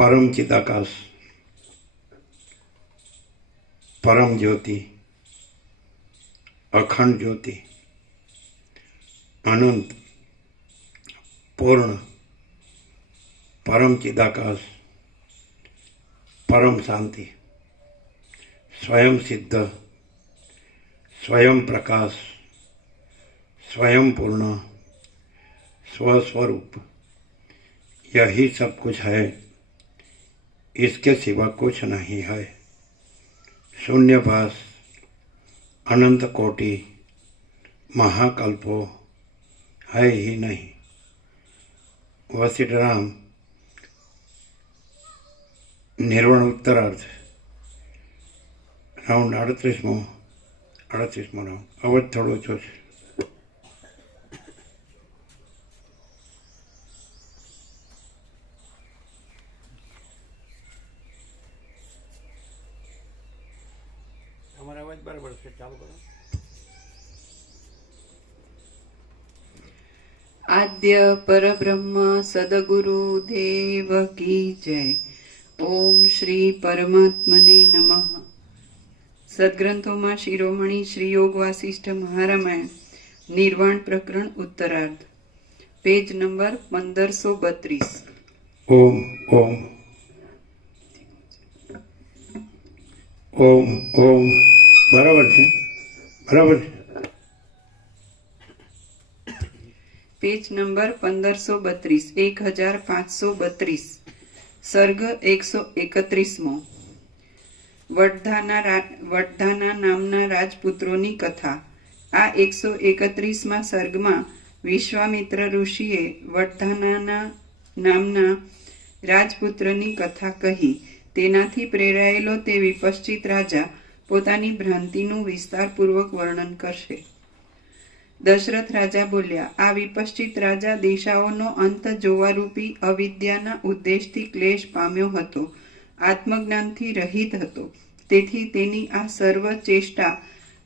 परम चिदाकाश, परम ज्योति, अखंड ज्योति, अनंत, पूर्ण, परम चिदाकाश, परम शांति, स्वयं सिद्ध, स्वयं प्रकाश, स्वयं पूर्ण, स्वस्वरूप, यही सब कुछ है, इसके सिवा कुछ नहीं है। शून्यभास, अनंत कोटि, महाकल्पो है ही नहीं। वशिष्ठ राम निर्वाण उत्तरार्थ राउंड 38मो राउंड। अवध थोड़ो ओछो छे। તમારો અવાજ બરાબર છે, ચાલુ કરો। आद्य परब्रह्म सद्गुरु देव की जय। ओम श्री परमात्मने नमः। सद्ग्रंथों शिरोमणि श्री योग वासिष्ठ महारामायण निर्वाण प्रकरण उत्तरार्ध पेज नंबर 1532। ओम ओम ओम ओम बराबर है, बराबर है। पेज नंबर 1532 1532 सर्ग 131मो। वडधाना नामना રાજપુત્રોની કથા। આ 131માં સર્ગમાં વિશ્વામિત્ર ઋષિએ વડધાના નામના રાજપુત્રની કથા કહી। તેનાથી પ્રેરાયેલો તે વિપશ્ચિત રાજા પોતાની ભ્રાંતિનું વિસ્તારપૂર્વક વર્ણન કરશે। દશરથ રાજા બોલ્યા, આ વિપશ્ચિત રાજા દિશાઓનો અંત જોવા રૂપી અવિદ્યાના ઉદ્દેશથી ક્લેશ પામ્યો હતો, આત્મજ્ઞાનથી રહિત હતો। તેથી તેની આ સર્વ ચેષ્ટા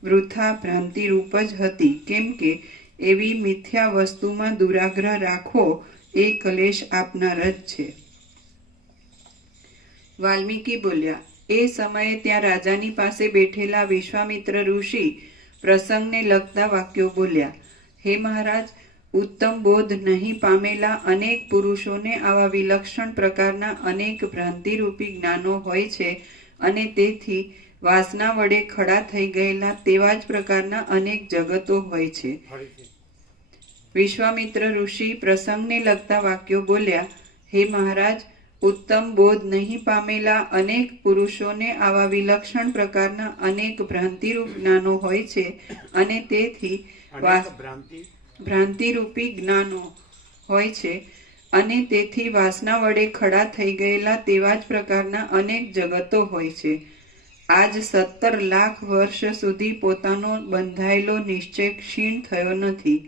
વૃથા ભ્રાંતિરૂપ જ હતી, કેમ કે એવી મિથ્યા વસ્તુમાં દુરાગ્રહ રાખવો એ કલેશ આપનાર જ છે। વાલ્મીકી બોલ્યા, એ સમયે ત્યાં રાજાની પાસે બેઠેલા વિશ્વામિત્ર ઋષિ પ્રસંગને લગતા વાક્યો બોલ્યા। હે મહારાજ, ઉત્તમ બોધ નહીં પામેલા અનેક પુરુષોને આવા વિલક્ષણ પ્રકારના અનેક ભ્રાંતિરૂપી જ્ઞાનો હોય છે, અને તેથી વાસના વડે ખડા થઈ ગયેલા તેવા જ પ્રકારના અનેક જગતો હોય છે। વિશ્વામિત્ર ઋષિ પ્રસંગને લગતા વાક્યો બોલ્યા। હે મહારાજ, ઉત્તમ બોધ નહીં પામેલા અનેક પુરુષોને આવા વિલક્ષણ પ્રકારના અનેક ભ્રાંતિરૂપ જ્ઞાનો હોય છે, અને તેથી ભ્રાંતિરૂપી જ્ઞાનો હોય છે, અને તેથી વાસના વડે ખડા થઈ ગયેલા તેવા જ પ્રકારના અનેક જગતો હોય છે। આજ 17 લાખ વર્ષ સુધી પોતાનો બંધાયેલો નિશ્ચય ક્ષીણ થયો નથી।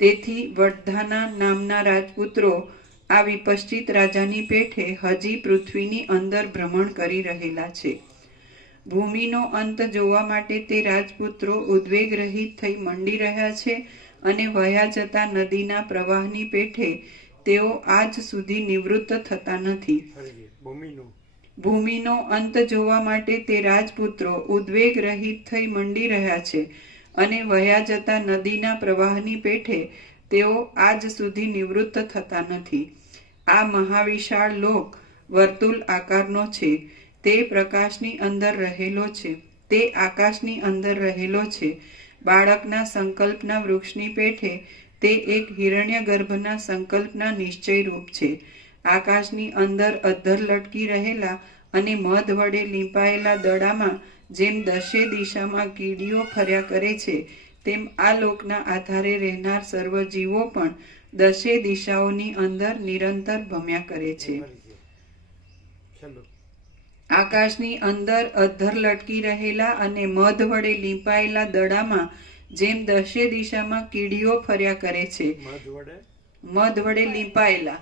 તેથી વડધાના નામના રાજપુત્રો આ વિપશ્ચિત રાજાની પેઠે હજી પૃથ્વીની અંદર ભ્રમણ કરી રહેલા છે। ભૂમિનો અંત જોવા માટે તે રાજપુત્રો ઉદ્વેગ રહિત થઈ મંડી રહ્યા છે, અને વહ્યા જતા નદીના પ્રવાહની પેઠે તેઓ આજ સુધી નિવૃત્ત થતા નથી। ભૂમિનો અંત જોવા માટે તે રાજપુત્રો ઉદ્વેગ રહિત થઈ મંડી રહ્યા છે, અને વહ્યા જતા નદીના પ્રવાહની પેઠે તેઓ આજ સુધી નિવૃત્ત થતા નથી। આ મહાવિશાળ લોક વર્તુળ આકારનો છે, તે પ્રકાશની અંદર રહેલો છે, તે આકાશની અંદર રહેલો છે। બાળકના સંકલ્પના વૃક્ષની પેઠે તે એક હિરણ્ય ગર્ભના સંકલ્પના નિશ્ચય રૂપ છે। આકાશની અંદર અધ્ધર લટકી રહેલા અને મધ વડે લીંપાયેલા દડામાં જેમ દશે દિશામાં કીડીઓ ફર્યા કરે છે, તેમ આ લોકના આધારે રહેનાર સર્વ જીવો પણ દશે દિશાઓની અંદર નિરંતર ભમ્યા કરે છે। આકાશની અંદર અધ્ધર લટકી રહેલા અને મધ વડે લીંપાયેલા દડામાં જેમ દશે દિશામાં કીડીઓ ફર્યા કરે છે, મધ વડે લીંપાયેલા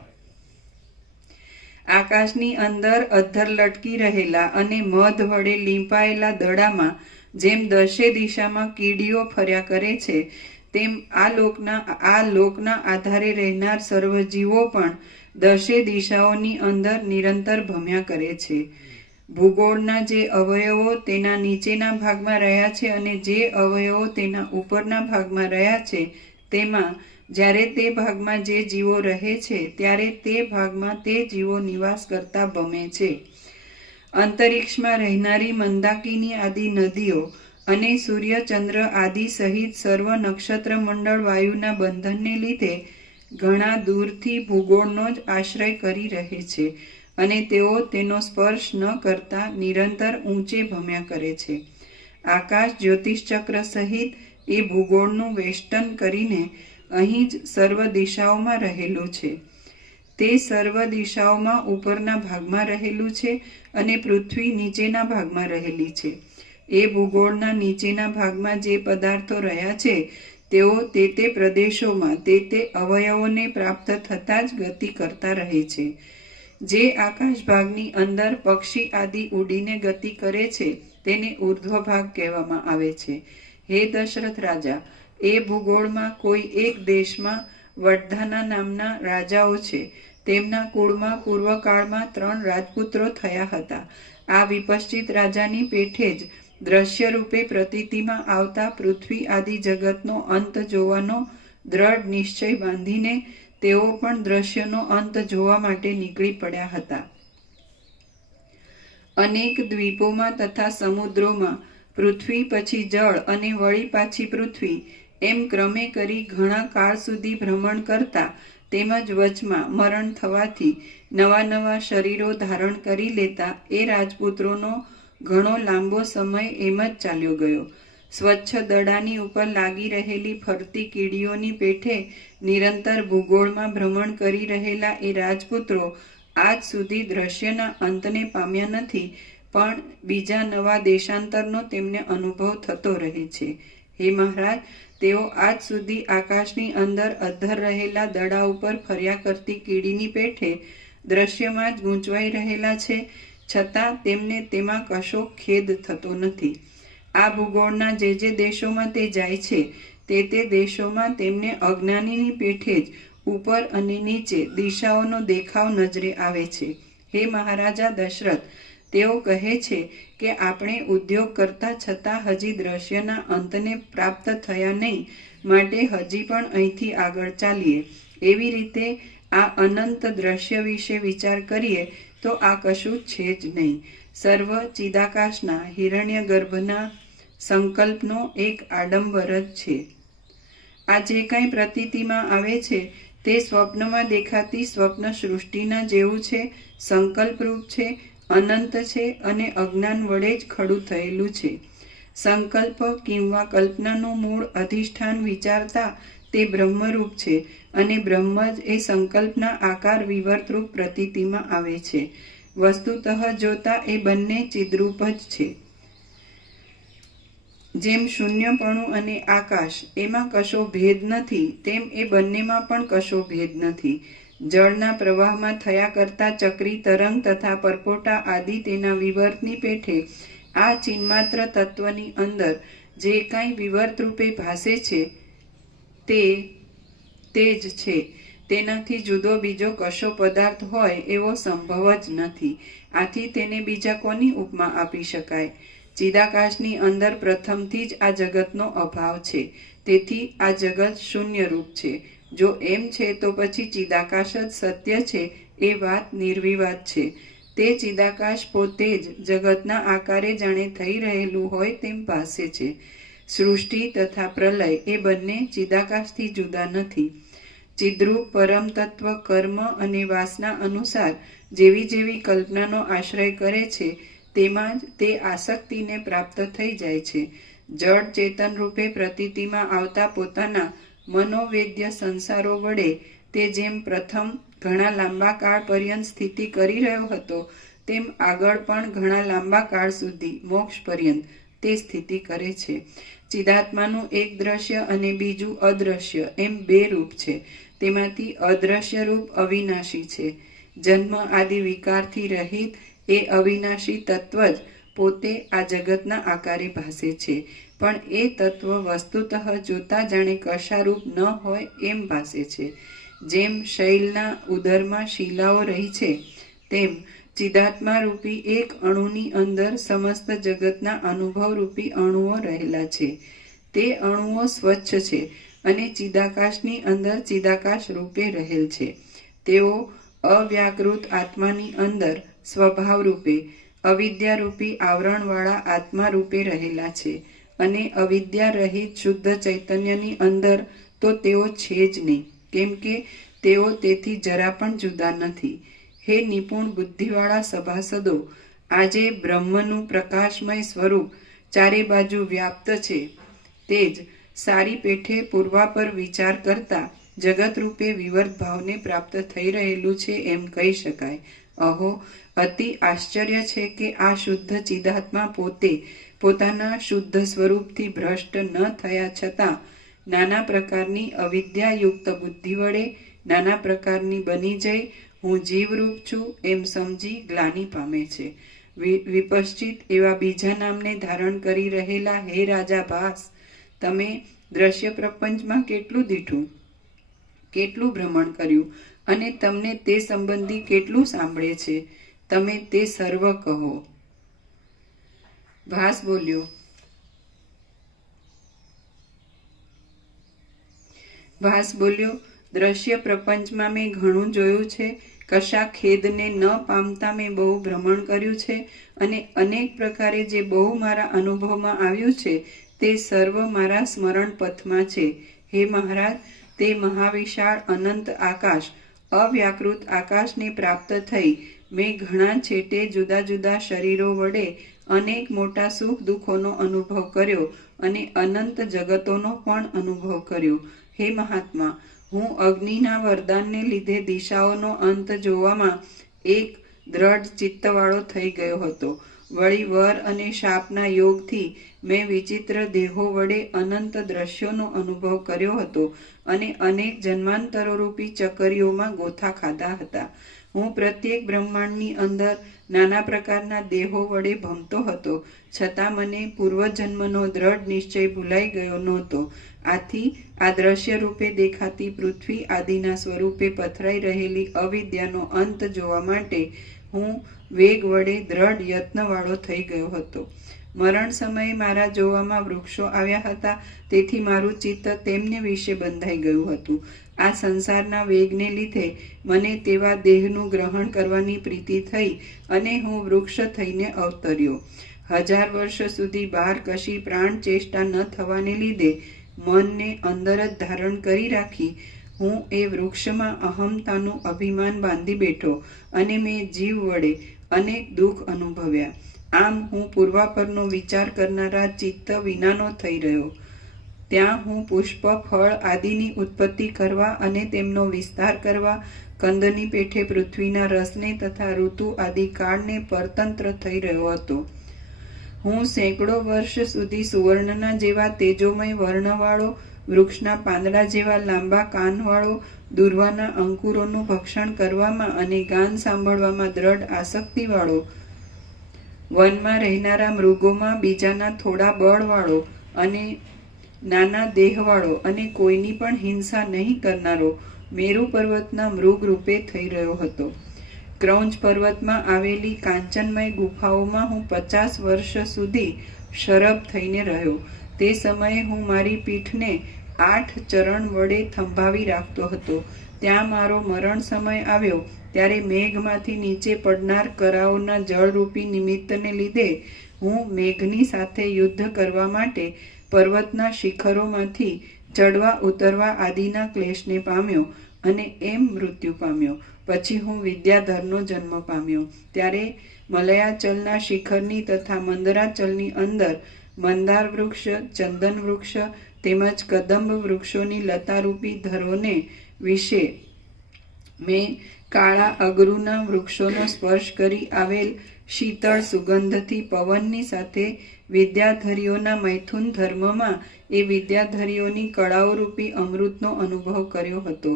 આકાશની અંદર અધ્ધર લટકી રહેલા અને મધ વડે લીંપાયેલા દડામાં જેમ દશે દિશામાં કીડીઓ ફર્યા કરે છે, તેમ આ લોકના આધારે રહેનાર સર્વ જીવો પણ દશે દિશાઓની અંદર નિરંતર ભમ્યા કરે છે. ભૂગોળના જે અવયવો તેના નીચેના ભાગમાં રહ્યા છે અને જે અવયવો તેના ઉપરના ભાગમાં રહ્યા છે તેમાં જ્યારે તે ભાગમાં જે જીવો રહે છે ત્યારે તે ભાગમાં તે જીવો નિવાસ કરતા ભમે છે. અંતરિક્ષમાં રહેનારી મંદાકિની આદિ નદીઓ અને સૂર્ય ચંદ્ર આદિ સહિત સર્વ નક્ષત્ર મંડળ વાયુના બંધનને લીધે ઘણા દૂરથી ભૂગોળનો જ આશ્રય કરી રહે છે અને તેઓ તેનો સ્પર્શ ન કરતા નિરંતર ઊંચે ભમ્યા કરે છે. આકાશ જ્યોતિષચક્ર સહિત એ ભૂગોળનું વેષ્ટન કરીને અહીં જ સર્વ દિશાઓમાં રહેલું છે. તે સર્વ દિશાઓમાં ઉપરના ભાગમાં રહેલું છે અને પૃથ્વી નીચેના ભાગમાં રહેલી છે. એ ભૂગોળના નીચેના ભાગમાં જે પદાર્થો રહ્યા છે તેઓ તે પ્રદેશોમાં તે અવયવોને પ્રાપ્ત થતાં જ ગતિ કરતા રહે છે. જે આકાશ ભાગની અંદર પક્ષી આદિ ઉડીને ગતિ કરે છે તેને ઉર્ધ્વ ભાગ કહેવામાં આવે છે. હે દશરથ રાજા, એ ભૂગોળમાં કોઈ એક દેશમાં વડધાના નામના રાજાઓ છે. તેમના કુળમાં પૂર્વકાળમાં 3 રાજપુત્રો થયા હતા. આ વિપશ્ચિત રાજાની પેઠે જ દ્રશ્ય રૂપે પ્રતીતિમાં આવતા પૃથ્વી આદિ જગતનો અંત જોવાનો દ્રઢ નિશ્ચય બાંધીને તેઓ પણ દ્રશ્યનો અંત જોવા માટે નીકળી પડ્યા હતા. અનેક દ્વીપોમાં તથા સમુદ્રોમાં પૃથ્વી પછી જળ અને વળી પાછી પૃથ્વી એમ ક્રમે કરી ઘણા કાળ સુધી ભ્રમણ કરતા તેમજ વચમાં મરણ થવાથી નવા નવા શરીરો ધારણ કરી લેતા એ રાજપુત્રોનો ઘણો લાંબો સમય એમ જ ચાલ્યો ગયો. સ્વચ્છ દડાની ઉપર લાગી રહેલી ફરતી કીડીઓની પેઠે નિરંતર ભૂગોળમાં ભ્રમણ કરી રહેલા એ રાજપુત્રો આજ સુધી દ્રશ્યના અંતને પામ્યા નથી, પણ બીજા નવા દેશાંતરનો તેમને અનુભવ થતો રહે છે. હે મહારાજ, તેઓ આજ સુધી આકાશની અંદર અધ્ધર રહેલા દડા ઉપર ફર્યા કરતી કીડીની પેઠે દ્રશ્યમાં જ ગૂંચવાઈ રહેલા છે, છતાં તેમને તેમાં કશો ખેદ થતો નથી. આ ભૂગોળના જે દેશોમાં તે જાય છે તે દેશોમાં તેમને અજ્ઞાનીની પેઠે જ ઉપર અને નીચે દિશાઓનો દેખાવ નજરે આવે છે. હે મહારાજા દશરથ, તેઓ કહે છે કે આપણે ઉદ્યોગ કરતા છતાં હજી દ્રશ્યના અંતને પ્રાપ્ત થયા નહીં, માટે હજી પણ અહીંથી આગળ ચાલીએ. એવી રીતે આ અનંત દ્રશ્ય વિશે વિચાર કરીએ તો આ કશું છે જ નહીં. સર્વ ચિદાકાશના હિરણ્ય ગર્ભના સંકલ્પનો એક આડંબર જ છે. આ જે કાંઈ પ્રતીતિમાં આવે છે તે સ્વપ્નમાં દેખાતી સ્વપ્ન સૃષ્ટિના જેવું છે, સંકલ્પરૂપ છે, અનંત છે અને અજ્ઞાન વડે જ ખડું થયેલું છે. સંકલ્પ કિંવા કલ્પનાનું મૂળ અધિષ્ઠાન વિચારતા તે બ્રહ્મરૂપ છે અને બ્રહ્મ જ એ સંકલ્પના આકાર વિવર્તરૂપ પ્રતીતિમાં આવે છે. વસ્તુતઃ જોતા એ બંને ચિદ્રૂપ જ છે. જેમ શૂન્યપણું અને આકાશ એમાં કશો ભેદ નથી, તેમ એ બંનેમાં પણ કશો ભેદ નથી. જળના પ્રવાહમાં થયા કરતા ચક્રી તરંગ તથા પરપોટા આદિ તેના વિવર્તની પેઠે આ ચિન્માત્ર તત્વની અંદર જે કાંઈ વિવર્ત રૂપે ભાસે છે તે જ છે. તેનાથી જુદો બીજો કશો પદાર્થ હોય એવો સંભવ જ નથી. આથી તેને બીજા કોની ઉપમા આપી શકાય? ચિદાકાશની અંદર પ્રથમથી જ આ જગતનો અભાવ છે, તેથી આ જગત શૂન્યરૂપ છે. જો એમ છે તો પછી ચિદાકાશ જ સત્ય છે એ વાત નિર્વિવાદ છે. તે ચિદાકાશ પોતે જ જગતના આકારે જાણે થઈ રહેલું હોય તેમ ભાસે છે. સૃષ્ટિ તથા પ્રલય એ બંને ચિદાકાશથી જુદા નથી. ચિદ્રૂપ પરમ તત્વ કર્મ અને વાસના અનુસાર જેવી જેવી કલ્પનાનો આશ્રય કરે છે તેમાં જ તે આસક્તિને પ્રાપ્ત થઈ જાય છે. જડ ચેતન રૂપે પ્રતીતિમાં આવતા પોતાના મનોવેદ્ય સંસારો વડે તે જેમ પ્રથમ ઘણા લાંબા કાળ પર્યંત સ્થિતિ કરી રહ્યો હતો, તેમ આગળ પણ ઘણા લાંબા કાળ સુધી મોક્ષ પર્યંત તે સ્થિતિ કરે છે. ચિદાત્માનું એક દ્રશ્ય અને બીજું અદ્રશ્ય એમ 2 રૂપ છે. તેમાંથી અદ્રશ્ય રૂપ અવિનાશી છે. જન્મ આદિ વિકારથી રહિત એ અવિનાશી તત્વ જ પોતે આ જગતના આકારે ભાસે છે, પણ એ તત્વ વસ્તુતઃ જોતા જાણે કશારૂપ ન હોય એમ ભાસે છે. જેમ શૈલના ઉદરમાં શિલાઓ રહી છે, તેમ ચિદાત્મા રૂપી એક અણુની અંદર સમસ્ત જગતના અનુભવ રૂપી અણુઓ રહેલા છે. તે અણુઓ સ્વચ્છ છે અને ચિદાકાશની અંદર ચિદાકાશ રૂપે રહેલ છે. તેઓ અવ્યાકૃત આત્માની અંદર સ્વભાવ રૂપે અવિદ્યારૂપી આવરણવાળા આત્મા રૂપે રહેલા છે અને અવિદ્યા રહિત શુદ્ધ ચૈતન્યની અંદર તો તેઓ છે જ નહીં, કેમ કે તેઓ તેથી જરા પણ જુદા નથી. હે નિપુણ બુદ્ધિવાળા સભાસદો, આજે બ્રહ્મનું પ્રકાશમય સ્વરૂપ ચારે બાજુ વ્યાપ્ત છે. તે જ સારી પેઠે પૂર્વાપર વિચાર કરતા જગતરૂપે વિવર્ત ભાવને પ્રાપ્ત થઈ રહેલું છે એમ કહી શકાય. અહો, અતિ આશ્ચર્ય છે કે આ શુદ્ધ ચિદાત્મા પોતે પોતાના શુદ્ધ સ્વરૂપથી ભ્રષ્ટ ન થયા છતાં નાના પ્રકારની અવિદ્યાયુક્ત બુદ્ધિ વડે નાના પ્રકારની બની જઈ હું જીવરૂપ છું એમ સમજી ગ્લાનિ પામે છે. વિપશ્ચિત એવા બીજા નામને ધારણ કરી રહેલા હે રાજા ભાસ, તમે દ્રશ્ય પ્રપંચમાં કેટલું દીઠું, કેટલું ભ્રમણ કર્યું અને તમને તે સંબંધી કેટલું સાંભળે છે, તમે તે સર્વ કહો. ભાસ બોલ્યો, દ્રશ્ય પ્રપંચમાં મેં ઘણું જોયું છે. કશા ખેદને ન પામતા મેં બહુ ભ્રમણ કર્યું છે અને અનેક પ્રકારે જે બહુ મારા અનુભવમાં આવ્યું છે તે સર્વ મારા સ્મરણ પથમાં છે. હે મહારાજ, તે મહાવિશાળ અનંત આકાશ, અવ્યાકૃત આકાશને પ્રાપ્ત થઈ મેં ઘણા છેટે જુદા જુદા શરીરો વડે અનેક મોટા સુખ દુઃખોનો અનુભવ કર્યો અને અનંત જગતોનો પણ અનુભવ કર્યો. હે મહાત્મા, હું અગ્નિના વરદાનને લીધે દિશાઓનો અંત જોવામાં એક દ્રઢ ચિત્તવાળો થઈ ગયો હતો. વળી વર અને શાપના યોગથી મેં વિચિત્ર દેહો વડે અનંત દ્રશ્યોનો અનુભવ કર્યો હતો અને અનેક જન્માંતરો રૂપી ચકરીઓમાં ગોથા ખાધા હતા. હું પ્રત્યેક બ્રહ્માંડની અંદર નાના પ્રકારના દેહો વડે ભમતો હતો, છતાં મને પૂર્વજન્મનો દ્રઢ નિશ્ચય ભૂલાઈ ગયો નહોતો. આથી આ દ્રશ્ય રૂપે દેખાતી પૃથ્વી આદિના સ્વરૂપે પથરાઈ રહેલી અવિદ્યાનો અંત જોવા માટે હું વેગ વડે દ્રઢ યત્નવાળો થઈ ગયો હતો. મરણ સમયે મારા જોવામાં વૃક્ષો આવ્યા હતા, તેથી મારું ચિત્ત તેમને વિશે બંધાઈ ગયું હતું. આ સંસારના વેગને લીધે મને તેવા દેહનું ગ્રહણ કરવાની પ્રીતિ થઈ અને હું વૃક્ષ થઈને અવતર્યો. 1000 વર્ષ સુધી બહાર કશી પ્રાણ ચેષ્ટા ન થવાને લીધે મનને અંદર જ ધારણ કરી રાખી હું એ વૃક્ષમાં અહમતાનું અભિમાન બાંધી બેઠો અને મેં જીવ વડે અનેક દુઃખ અનુભવ્યા. આમ હું પૂર્વાપરનો વિચાર કરનારા ચિત્ત વિનાનો થઈ રહ્યો. ત્યાં હું પુષ્પ, ફળ આદિની ઉત્પત્તિ કરવા અને તેમનો વિસ્તાર કરવા, કંદની પેઠે પૃથ્વીના રસને તથા ઋતુ આદિ કાળને પરતંત્ર થઈ રહ્યો હતો. હું સેંકડો વર્ષ સુધી સુવર્ણના જેવા તેજોમય વર્ણવાળો, વૃક્ષના પાંદડા જેવા લાંબા કાનવાળો, દુર્વાના અંકુરોનું ભક્ષણ કરવામાં અને ગાન સાંભળવામાં દ્રઢ આસક્તિવાળો, વનમાં રહેનારા મૃગોમાં બીજાના થોડા બળવાળો અને નાના દેહવાળો અને કોઈની પણ હિંસા નહીં કરનારો મેરુ પર્વતના મૃગ રૂપે થઈ રહ્યો હતો. ક્રૌંચ પર્વતમાં આવેલી કાંચનમય ગુફાઓમાં હું 50 વર્ષ સુધી શરબ થઈને રહ્યો. તે સમયે હું મારી પીઠને 8 ચરણ વડે થંભાવી રાખતો હતો. ત્યાં મારો મરણ સમય આવ્યો ત્યારે મેઘમાંથી નીચે પડનાર કરાઓના જળરૂપી નિમિત્તને લીધે હું મેઘની સાથે યુદ્ધ કરવા માટે પર્વતના શિખરોમાંથી ચડવા ઉતરવા આદિના ક્લેશને પામ્યો અને એમ મૃત્યુ પામ્યો. પછી હું વિદ્યાધરનો જન્મ પામ્યો. ત્યારે મલયાચલના શિખરની તથા મંદરાચલની અંદર મંદાર વૃક્ષ, ચંદન વૃક્ષ તેમજ કદંબ વૃક્ષોની લતારૂપી ધરોને વિશે મેં કાળા અગરુના વૃક્ષોનો સ્પર્શ કરી આવેલ શીતળ સુગંધથી પવનની સાથે વિદ્યાધરીઓના મૈથુન ધર્મમાં એ વિદ્યાધરીઓની કળાઓ રૂપી અમૃતનો અનુભવ કર્યો હતો.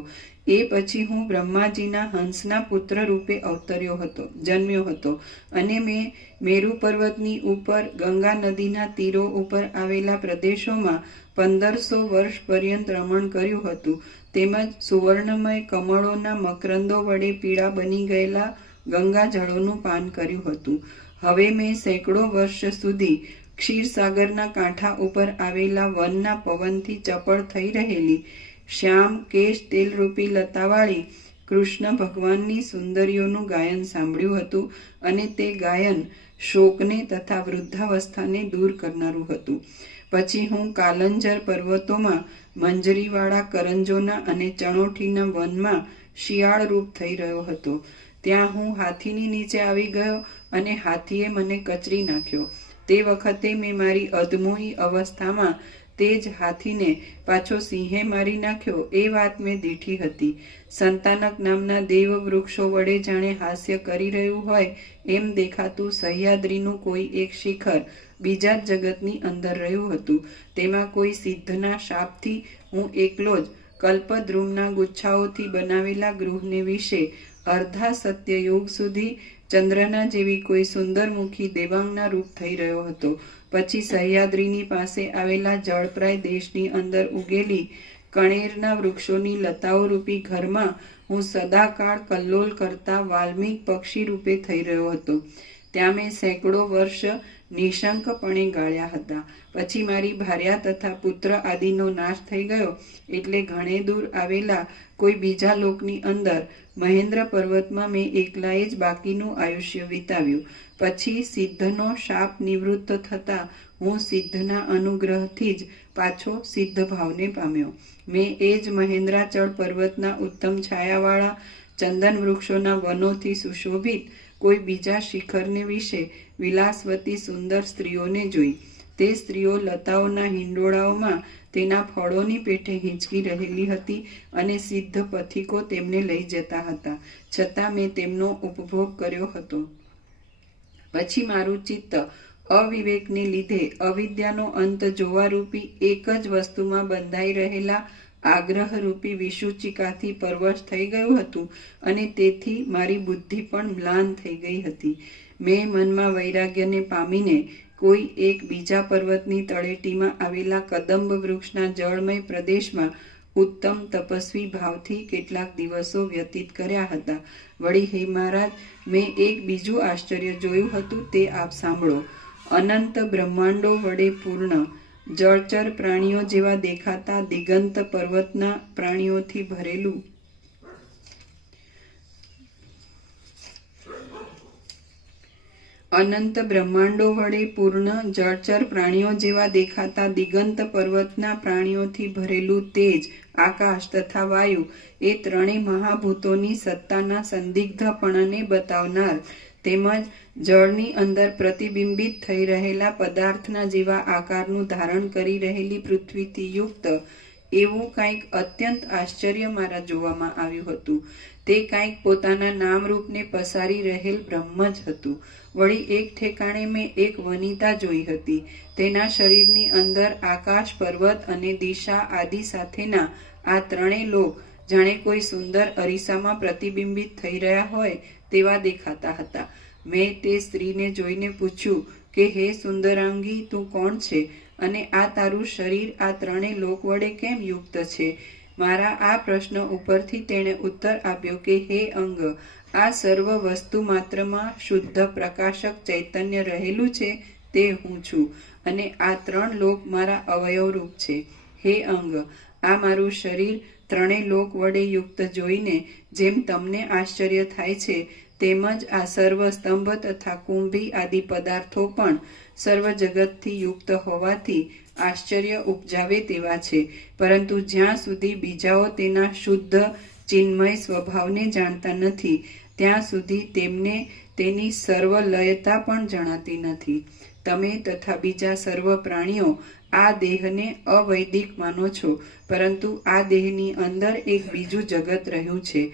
એ પછી હું બ્રહ્માજીના હંસના પુત્ર રૂપે જન્મ્યો હતો અને મેં મેરુ પર્વતની ઉપર ગંગા નદીના તીરો ઉપર આવેલા પ્રદેશોમાં 1500 વર્ષ પર્યંત રમણ કર્યું હતું. તેમજ સુવર્ણમય કમળોના મકરંદો વડે પીળા બની ગયેલા ગંગા જળોનું પાન કર્યું હતું. હવે મેં સેંકડો વર્ષ સુધી ક્ષીરસાગરના કાંઠા ઉપર આવેલા વનના પવનથી ચપળ થઈ રહેલી શ્યામ કેશ તેલરૂપી લતાવાળી કૃષ્ણ ભગવાનની સુંદરીઓનું ગાયન સાંભળ્યું હતું અને તે ગાયન શોકને તથા વૃદ્ધાવસ્થાને દૂર કરનારું હતું. પછી હું કાલંજર પર્વતોમાં મંજરીવાળા કરંજોના અને ચણોઠીના વનમાં શિયાળ રૂપ થઈ રહ્યો હતો. ત્યાં હું હાથીની નીચે આવી ગયો અને હાથીએ મને કચરી નાખ્યો. તે વખતે મેં મારી અધમોહી અવસ્થામાં તે જ હાથીને પાછો સિંહે મારી નાખ્યો એ વાત મેં દીઠી હતી. સંતાનક નામના દેવ વૃક્ષો વડે જાણે હાસ્ય કરી રહ્યું હોય એમ દેખાતું સહ્યાદ્રીનું કોઈ એક શિખર બીજા જ જગતની અંદર રહ્યું હતું. તેમાં કોઈ સિદ્ધના શાપથી હું એકલો જ કલ્પદ્રુમના ગુચ્છાઓથી બનાવેલા ગૃહને વિશે અર્ધા સત્યયુગ સુધી ચંદ્રના જેવી કોઈ સુંદરમુખી દેવાંગના રૂપ થઈ રહ્યો હતો. પછી સહ્યાદ્રીની પાસે આવેલા જળપ્રાય દેશની અંદર ઉગેલી કણેરના વૃક્ષોની લતાઓ રૂપી ઘરમાં હું સદાકાળ કલ્લોલ કરતા વાલ્મીક પક્ષી રૂપે થઈ રહ્યો હતો. ત્યાં મેં સેંકડો વર્ષ નિશંકપણે ગાળ્યા હતા. પછી મારી ભાર્યા તથા પુત્ર આદિનો નાશ થઈ ગયો એટલે ઘણે દૂર આવેલા કોઈ બીજા લોકની અંદર મહેન્દ્ર પર્વતમાં મેં એકલાએ જ બાકીનું આયુષ્ય વિતાવ્યું. પછી સિદ્ધનો શાપ નિવૃત્ત થતા હું સિદ્ધના અનુગ્રહથી જ પાછો સિદ્ધ ભાવને પામ્યો. મેં એ જ મહેન્દ્રાચળ પર્વતના ઉત્તમ છાયાવાળા ચંદન વૃક્ષોના વનોથી સુશોભિત કોઈ બીજા શિખરને વિશે વિલાસવતી સુંદર સ્ત્રીઓને જોઈ. તે સ્ત્રીઓ લતાઓના હિંડોળાઓમાં તેના ફળોની પેઠે હિંચકી રહેલી હતી અને સિદ્ધ પથિકો તેમને લઈ જતા હતા. છતાં મેં તેમનો ઉપભોગ કર્યો હતો. પછી મારું ચિત્ત અવિવેકને લીધે અવિદ્યાનો અંત જોવા રૂપી એક જ વસ્તુમાં બંધાઈ રહેલા આગ્રહરૂપી વિસૂચિકાથી પરવશ થઈ ગયું હતું અને તેથી મારી બુદ્ધિ પણ મ્લાન થઈ ગઈ હતી. મેં મનમાં વૈરાગ્યને પામીને કોઈ એક બીજા પર્વતની તળેટીમાં આવેલા કદંબ વૃક્ષના જળમય પ્રદેશમાં ઉત્તમ તપસ્વી ભાવથી કેટલાક દિવસો વ્યતીત કર્યા હતા. વળી હે મહારાજ, મેં એક બીજું આશ્ચર્ય જોયું હતું, તે આપ સાંભળો. અનંત બ્રહ્માંડો વડે પૂર્ણ જળચર પ્રાણીઓ જેવા દેખાતા દિગંત પર્વતના પ્રાણીઓથી ભરેલું અનંત બ્રહ્માંડો વડે પૂર્ણ જળચર પ્રાણીઓ જેવા દેખાતા દિગંત પર્વતના પ્રાણીઓથી ભરેલું તેજ, આકાશ તથા વાયુ એ ત્રણેય મહાભૂતોની સત્તાના સંદિગ્ધપણાને બતાવનાર તેમજ જળની અંદર પ્રતિબિંબિત થઈ રહેલા પદાર્થના જેવા આકારનું ધારણ કરી રહેલી પૃથ્વીથી યુક્ત એવું કંઈક અત્યંત આશ્ચર્ય મારા જોવામાં આવ્યું હતું. તે કંઈક પોતાના નામરૂપને પસારી રહેલ બ્રહ્મ જ હતું. વળી એક ઠેકાણે મેં એક વનિતા જોઈ હતી. તેના શરીરની અંદર આકાશ, પર્વત અને દિશા આદિ સાથેના આ ત્રણેય લોક જાણે કોઈ સુંદર અરીસામાં પ્રતિબિંબિત થઈ રહ્યા હોય તેવા દેખાતા હતા. મેં તે સ્ત્રીને જોઈને પૂછ્યું કે હે સુંદરાંગી, તું કોણ છે અને આ તારું શરીર આ ત્રણેય લોક વડે કેમ યુક્ત છે? મારા આ પ્રશ્ન ઉપરથી તેણે ઉત્તર આપ્યો કે હે અંગ, આ સર્વ વસ્તુ માત્રમાં શુદ્ધ પ્રકાશક ચૈતન્ય રહેલું છે તે હું છું અને આ ત્રણ લોક મારા અવયવરૂપ છે. હે અંગ, આ મારું શરીર ત્રણેય લોક વડે યુક્ત જોઈને જેમ તમને આશ્ચર્ય થાય છે તેમજ આ સર્વ સ્તંભ તથા કુંભી આદિ પદાર્થો પણ સર્વ જગતથી યુક્ત હોવાથી આશ્ચર્ય ઉપજાવે તેવા છે. પરંતુ જ્યાં સુધી બીજાઓ તેના શુદ્ધ ચિન્મય સ્વભાવને જાણતા નથી ત્યાં સુધી તેમને તેની સર્વલયતા પણ જણાતી નથી. તમે તથા બીજા સર્વ પ્રાણીઓ આ દેહને અવૈદિક માનો છો, પરંતુ આ દેહની અંદર એક બીજું જગત રહ્યું છે.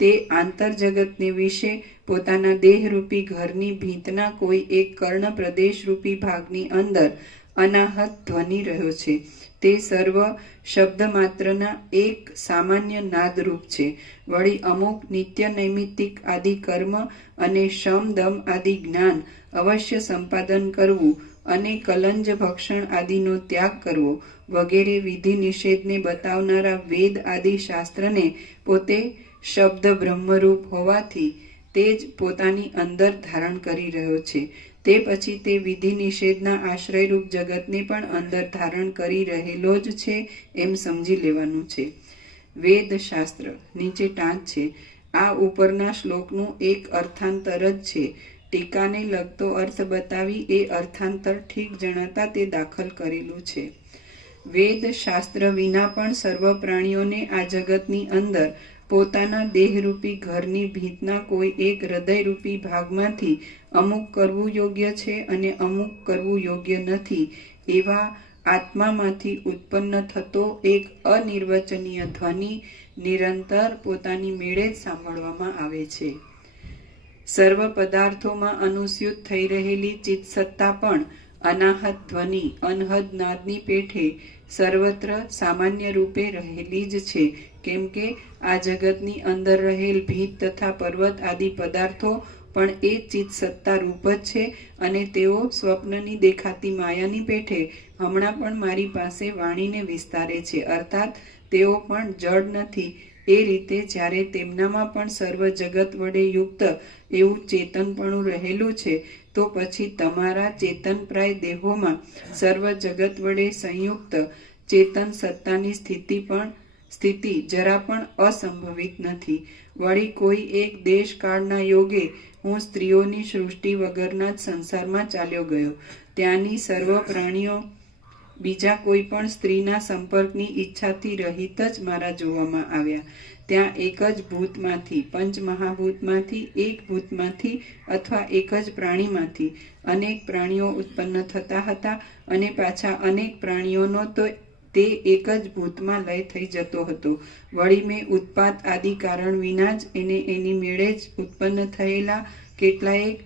તે આંતરજગતને વિશે પોતાના દેહરૂપી ઘરની ભીંતના કોઈ એક કર્ણ પ્રદેશરૂપી ભાગની અંદર અનાહત ધ્વનિ રહ્યો છે. તે સર્વ શબ્દ માત્રના એક સામાન્ય નાદરૂપ છે. વળી અમુક નિત્ય નૈમિત્તિક આદિ કર્મ અને શમ દમ આદિ જ્ઞાન અવશ્ય સંપાદન કરવું અને કલંજ ભક્ષણ આદિનો ત્યાગ કરવો વગેરે વિધિ નિષેધને બતાવનારા વેદ આદિ શાસ્ત્રને પોતે શબ્દ બ્રહ્મરૂપ હોવાથી તે જ પોતાની અંદર ધારણ કરી રહ્યો છે. તે પછી તે વિધિ નિષેધના આશ્રયરૂપ જગતને પણ અંદર ધારણ કરી રહેલો જ છે એમ સમજી લેવાનું છે. વેદ શાસ્ત્ર નીચે ટાંચ છે. આ ઉપરના શ્લોકનું એક અર્થાંતર જ છે. ટીકાને લગતો અર્થ બતાવી એ અર્થાંતર ઠીક જણાતા તે દાખલ કરેલું છે. વેદ શાસ્ત્ર વિના પણ સર્વ પ્રાણીઓને આ જગતની અંદર પોતાના દેહરૂપી ઘરની ભીતના કોઈ એક હૃદયરૂપી ભાગમાંથી અમુક કરવું યોગ્ય છે અને અમુક કરવું યોગ્ય નથી એવા આત્મામાંથી ઉત્પન્ન થતો એક અનિર્વચનીય ધ્વનિ નિરંતર પોતાની મેળે જ સાંભળવામાં આવે છે. સર્વ પદાર્થોમાં અનુસ્યુત થઈ રહેલી ચિત્સત્તા પણ અનાહત ધ્વનિ અનહદ નાદની પેઠે સર્વત્ર સામાન્ય રૂપે રહેલી જ છે. કેમ કે આ જગતની અંદર રહેલ ભીત તથા પર્વત આદિ પદાર્થો પણ એ ચિત્સત્તા રૂપ જ છે અને તેઓ સ્વપ્નની દેખાતી માયાની પેઠે હમણાં પણ મારી પાસે વાણીને વિસ્તારે છે. અર્થાત તેઓ પણ જડ નથી. એ રીતે જ્યારે તેમનામાં પણ સર્વ જગત વડે યુક્ત એવું ચેતનપણું રહેલું છે તો પછી તમારા ચેતનપ્રાય દેહોમાં સર્વ જગત વડે સંયુક્ત ચેતન સત્તાની સ્થિતિ જરા પણ અસંભવિત નથી. વળી કોઈ એક દેશ કાળના યોગે હું સ્ત્રીઓની સૃષ્ટિ વગરના જ સંસારમાં ચાલ્યો ગયો. ત્યાંની સર્વ પ્રાણીઓ બીજા કોઈ પણ સ્ત્રીના સંપર્કની ઈચ્છાથી રહિત જ મારા જોવામાં આવ્યા. ત્યાં એક જ ભૂતમાંથી પંચમહાભૂતમાંથી એક ભૂતમાંથી અથવા એક જ પ્રાણીમાંથી અનેક પ્રાણીઓ ઉત્પન્ન થતા હતા અને પાછા અનેક પ્રાણીઓનો તો તે એક જ ભૂતમાં લય થઈ જતો હતો. વળી મેં ઉત્પાત આદિ કારણ વિના જ એને એની મેળે જ ઉત્પન્ન થયેલા કેટલાયક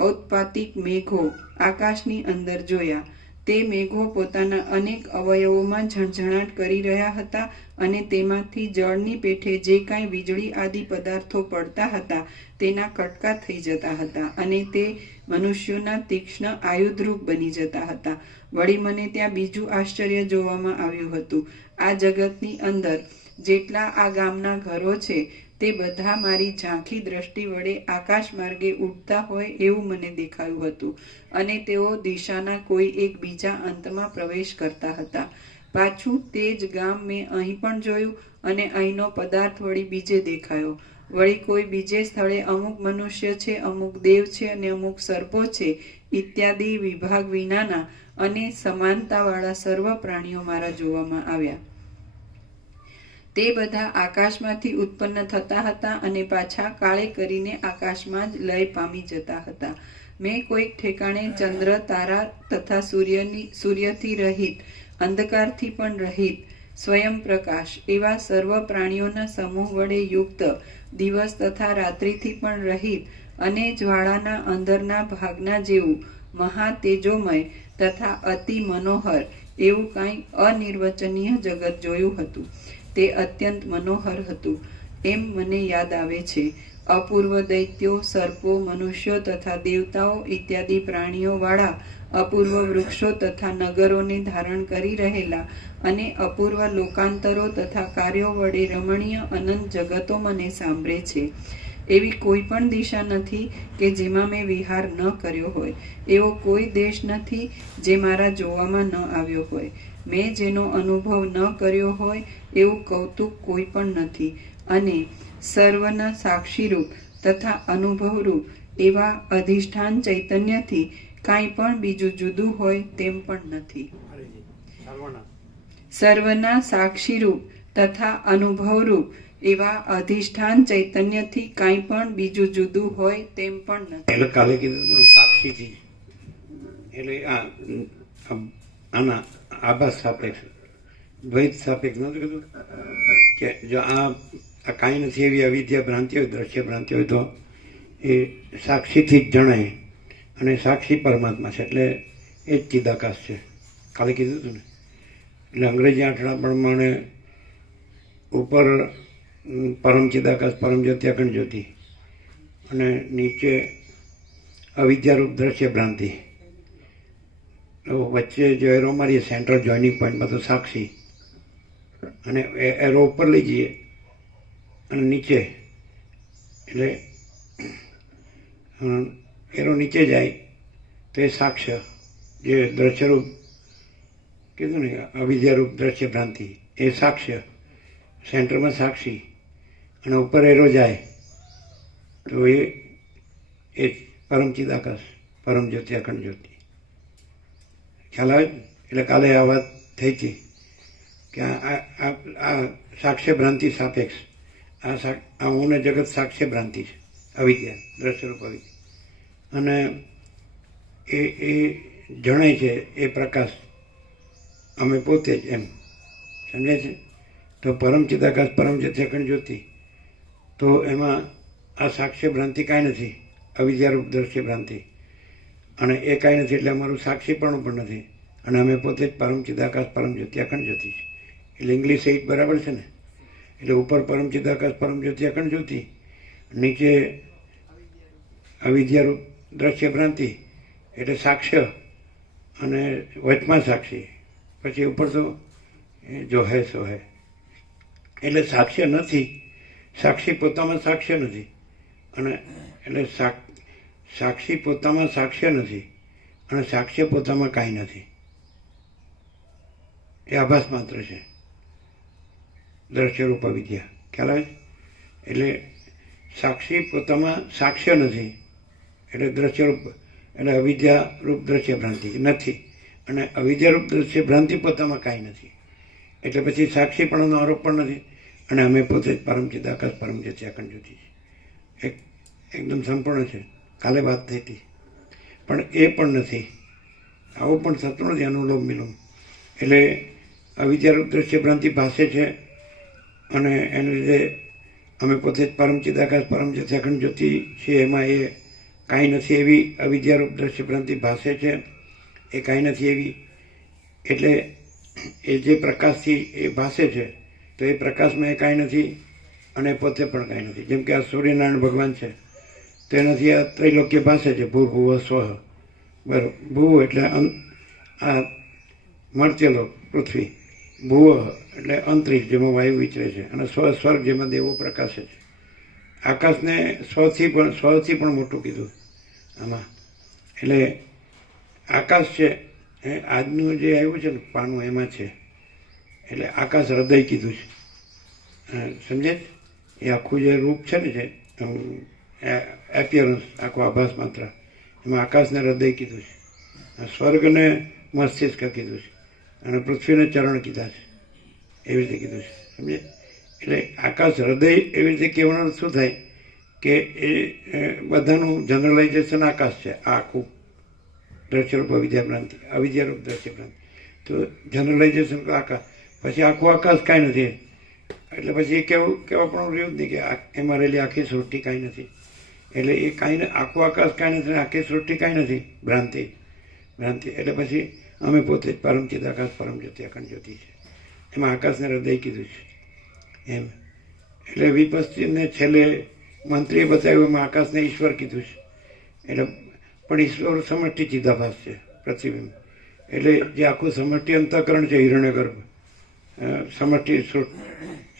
ઔત્પાતિક મેઘો આકાશની અંદર જોયા. તે મેઘો પોતાના અનેક અવયવોમાં ઝણઝણાટ કરી રહ્યા હતા અને તેમાંથી જળની પેઠે જે કાંઈ વીજળી આદિ પદાર્થો પડતા હતા તેના કટકા થઈ જતા હતા અને તે મનુષ્યોના તીક્ષ્ણ આયુધરૂપ બની જતા હતા. વળી મને ત્યાં બીજું આશ્ચર્ય જોવામાં આવ્યું હતું. આ જગતની અંદર જેટલા આ ગામના ઘરો છે તે બધા મારી ઝાંખી દ્રષ્ટિ વડે આકાશ માર્ગે ઉડતા હોય એવું મને દેખાયું હતું અને તેઓ દિશાના કોઈ એક બીજા અંતમાં પ્રવેશ કરતા હતા. પાછું તે જ ગામ મેં અહીં પણ જોયું અને અહીંનો પદાર્થ વળી બીજે દેખાયો. વળી કોઈ બીજે સ્થળે અમુક મનુષ્ય છે, અમુક દેવ છે અને અમુક સર્પો છે ઇત્યાદિ વિભાગ વિનાના અને સમાનતાવાળા સર્વ પ્રાણીઓ મારા જોવામાં આવ્યા. તે બધા આકાશમાંથી ઉત્પન્ન થતા હતા અને પાછા કાળે કરીને આકાશમાં જ લય પામી જતા હતા. મેં કોઈક ઠેકાણે ચંદ્ર તારા તથા સૂર્યથી રહિત, અંધકારથી પણ રહિત, સ્વયં પ્રકાશ એવા સર્વ પ્રાણીઓના સમૂહ વડે યુક્ત, દિવસ તથા રાત્રિથી પણ રહિત અને જ્વાળાના અંદરના ભાગના જેવું મહા તેજોમય તથા અતિ મનોહર એવું કાંઈ અનિર્વચનીય જગત જોયું હતું. તે અત્યંત મનોહર હતું એમ મને યાદ આવે છે. અપૂર્વ દૈત્યો, સર્પો, મનુષ્યો તથા દેવતાઓ ઇત્યાદિ પ્રાણીઓ વાળા અપૂર્વ વૃક્ષો તથા નગરોને ધારણ કરી રહેલા અને અપૂર્વ લોકાંતરો તથા કાર્યો વડે રમણીય અનંત જગતો મને સાંભળે છે. એવી કોઈ પણ દિશા નથી કે જેમાં મેં વિહાર ન કર્યો હોય. એવો કોઈ દેશ નથી જે મારા જોવામાં ન આવ્યો હોય. મેં જેનો અનુભવ ન કર્યો હોય એવું કૌતુક કોઈ પણ નથી. અને સર્વના સાક્ષીરૂપ તથા અનુભવરૂપ એવા અધિષ્ઠાન ચૈતન્યથી કાંઈ પણ બીજું જુદું હોય તેમ પણ નથી. સર્વના સાક્ષીરૂપ તથા અનુભવરૂપ એવા અધિષ્ઠાન ચૈતન્યથી કાંઈ પણ બીજું જુદું હોય તેમ પણ નથી. એટલે કાલે કીધું સાક્ષીથી, એટલે આના આભાસ સાપેક્ષ, દ્વૈત સાપેક્ષ નતું કીધું કે જો આ કાંઈ નથી એવી અવિદ્યા ભ્રાંતિ હોય, દ્રશ્ય ભ્રાંતિ હોય તો એ સાક્ષીથી જ જણાય અને સાક્ષી પરમાત્મા છે એટલે એ જ ચિદાકાશ છે. કાલે કીધું હતું ને. એટલે અંગ્રેજી આંકડા પ્રમાણે ઉપર પરમ ચિદાકાશ પરમ જ્યોતિ અખંડ જ્યોતિ અને નીચે અવિદ્યારૂપ દ્રશ્ય ભ્રાંતિ. તો વચ્ચે જો એરો મારીએ સેન્ટ્રલ જોઈનિંગ પોઈન્ટમાં તો સાક્ષી, અને એરો ઉપર લઈ જઈએ અને નીચે, એટલે એરો નીચે જાય તો એ સાક્ષ્ય, જે દ્રશ્યરૂપ કીધું ને અવિદ્યારૂપ દ્રશ્ય ભ્રાંતિ, એ સાક્ષ્ય, સેન્ટરમાં સાક્ષી, અને ઉપર એરો જાય તો એ પરમ ચિદાકાશ પરમ જ્યોતિ અખંડ જ્યોતિ. ખ્યાલ આવે? એટલે કાલે આ વાત થઈ હતી કે આ સાક્ષ્ય ભ્રાંતિ સાપેક્ષ, આ હું ને જગત સાક્ષ્ય ભ્રાંતિ છે, અવિદ્યા દ્રશ્યરૂપ અવિદ્યા, અને એ જણાય છે એ પ્રકાશ અમે પોતે જ, એમ સમજાય છે. તો પરમ ચિદાકાશ પરમ જ્યોતિ અખંડ જ્યોતિ, તો એમાં આ સાક્ષ્ય ભ્રાંતિ કાંઈ નથી, અવિદ્યારૂપ દ્રશ્ય ભ્રાંતિ, અને એ કાંઈ નથી એટલે અમારું સાક્ષીપણું પણ નથી, અને અમે પોતે જ પરમ ચિદાકાશ પરમ જ્યોતિ અખંડ જ્યોતિ છે. એટલે ઇંગ્લિશ 8 બરાબર છે ને. એટલે ઉપર પરમ ચિદાકાશ પરમ જ્યોતિ અખંડ જ્યોતિ, નીચે અવિદ્યારૂપ દ્રશ્ય ભ્રાંતિ, એટલે સાક્ષ્ય, અને વચમાં સાક્ષી, પછી ઉપર તો જો હે સો હે. એટલે સાક્ષ્ય નથી, સાક્ષી પોતામાં સાક્ષ્ય નથી, અને એટલે સાક્ષી પોતામાં સાક્ષ્ય નથી, અને સાક્ષ્ય પોતામાં કાંઈ નથી. એ આભાસ માત્ર છે, દ્રશ્યરૂપ અવિદ્યા. ખ્યાલ આવે? એટલે સાક્ષી પોતામાં સાક્ષ્ય નથી, એટલે દ્રશ્યરૂપ, એટલે અવિદ્યારૂપ દ્રશ્ય ભ્રાંતિ નથી, અને અવિદ્યારૂપ દ્રશ્ય ભ્રાંતિ પોતામાં કાંઈ નથી. એટલે પછી સાક્ષીપણાનો આરોપ પણ નથી, અને અમે પોતે જ પરમ ચિદાકાશ પરમ જ્યોતિ અખંડ જ્યોતિ છે. એકદમ સંપૂર્ણ છે. કાલે વાત થઈ હતી, પણ એ પણ નથી, આવું પણ થતું નથી અનુલોમ વિલોમ. એટલે અવિદ્યારૂપ દ્રશ્ય ભ્રાંતિ ભાષે છે, અને એને લીધે અમે પોતે જ પરમ ચિદાકાશ પરમ જ્યોતિ અખંડ જ્યોતિ છીએ. એમાં એ કાંઈ નથી એવી અવિદ્યારૂપ દ્રશ્ય ભ્રાંતિ ભાષે છે, એ કાંઈ નથી એવી. એટલે એ જે પ્રકાશથી એ ભાષે છે, તો એ પ્રકાશમાં એ કાંઈ નથી, અને પોતે પણ કાંઈ નથી. જેમ કે આ સૂર્યનારાયણ ભગવાન છે, તો એનાથી આ ત્રૈલોક્ય ભાષે છે, ભૂર્ભુવ સ્વઃ. બરાબર. ભૂવ એટલે આ મર્ત્યલોક પૃથ્વી, ભૂવ એટલે અંતરિક્ષ જેમાં વાયુ વિચરે છે, અને સ્વર્ગ જેમાં દેવો પ્રકાશે છે. આકાશને સ્વથી પણ મોટું કીધું આમાં. એટલે આકાશ છે એ આજનું જે આવ્યું છે ને પાનું, એમાં છે. એટલે આકાશ હૃદય કીધું છે, સમજે? એ આખું જે રૂપ છે ને, જે એપિયરન્સ, આખો આભાસ માત્ર, એમાં આકાશને હૃદય કીધું છે, સ્વર્ગને મસ્તિષ્ક કીધું છે, અને પૃથ્વીને ચરણ કીધા છે, એવી રીતે કીધું છે, સમજે? એટલે આકાશ હૃદય એવી રીતે કહેવાનું શું થાય કે એ બધાનું જનરલાઇઝેશન આકાશ છે. આ આખું દ્રશ્યરૂપ અવિદ્યારૂપ દ્રશ્ય ભ્રાંતિ, તો જનરલાઇઝેશન આકાશ, પછી આખું આકાશ કાંઈ નથી. એટલે પછી એ કેવા પણ રહ્યું જ નહીં કે એમાં રહેલી આખી સૃષ્ટિ કાંઈ નથી. એટલે એ કાંઈ, આખું આકાશ કાંઈ નથી, આખી સૃષ્ટિ કાંઈ નથી, ભ્રાંતિ. એટલે પછી અમે પોતે જ પરમ ચિદાકાશ પરમ જ્યોતિ અખંડ જ્યોતિ છે. એમાં આકાશને હૃદય કીધું છે એમ. એટલે વિપસ્તીને છેલ્લે મંત્રીએ બતાવ્યું, એમાં આકાશને ઈશ્વર કીધું છે. એટલે પણ ઈશ્વર સમષ્ટિ ચિદાભાસ છે, પ્રતિબિંબ. એટલે જે આખું સમષ્ટિ અંતઃકરણ છે, હિરણ્યગર્ભ, સમષ્ટિ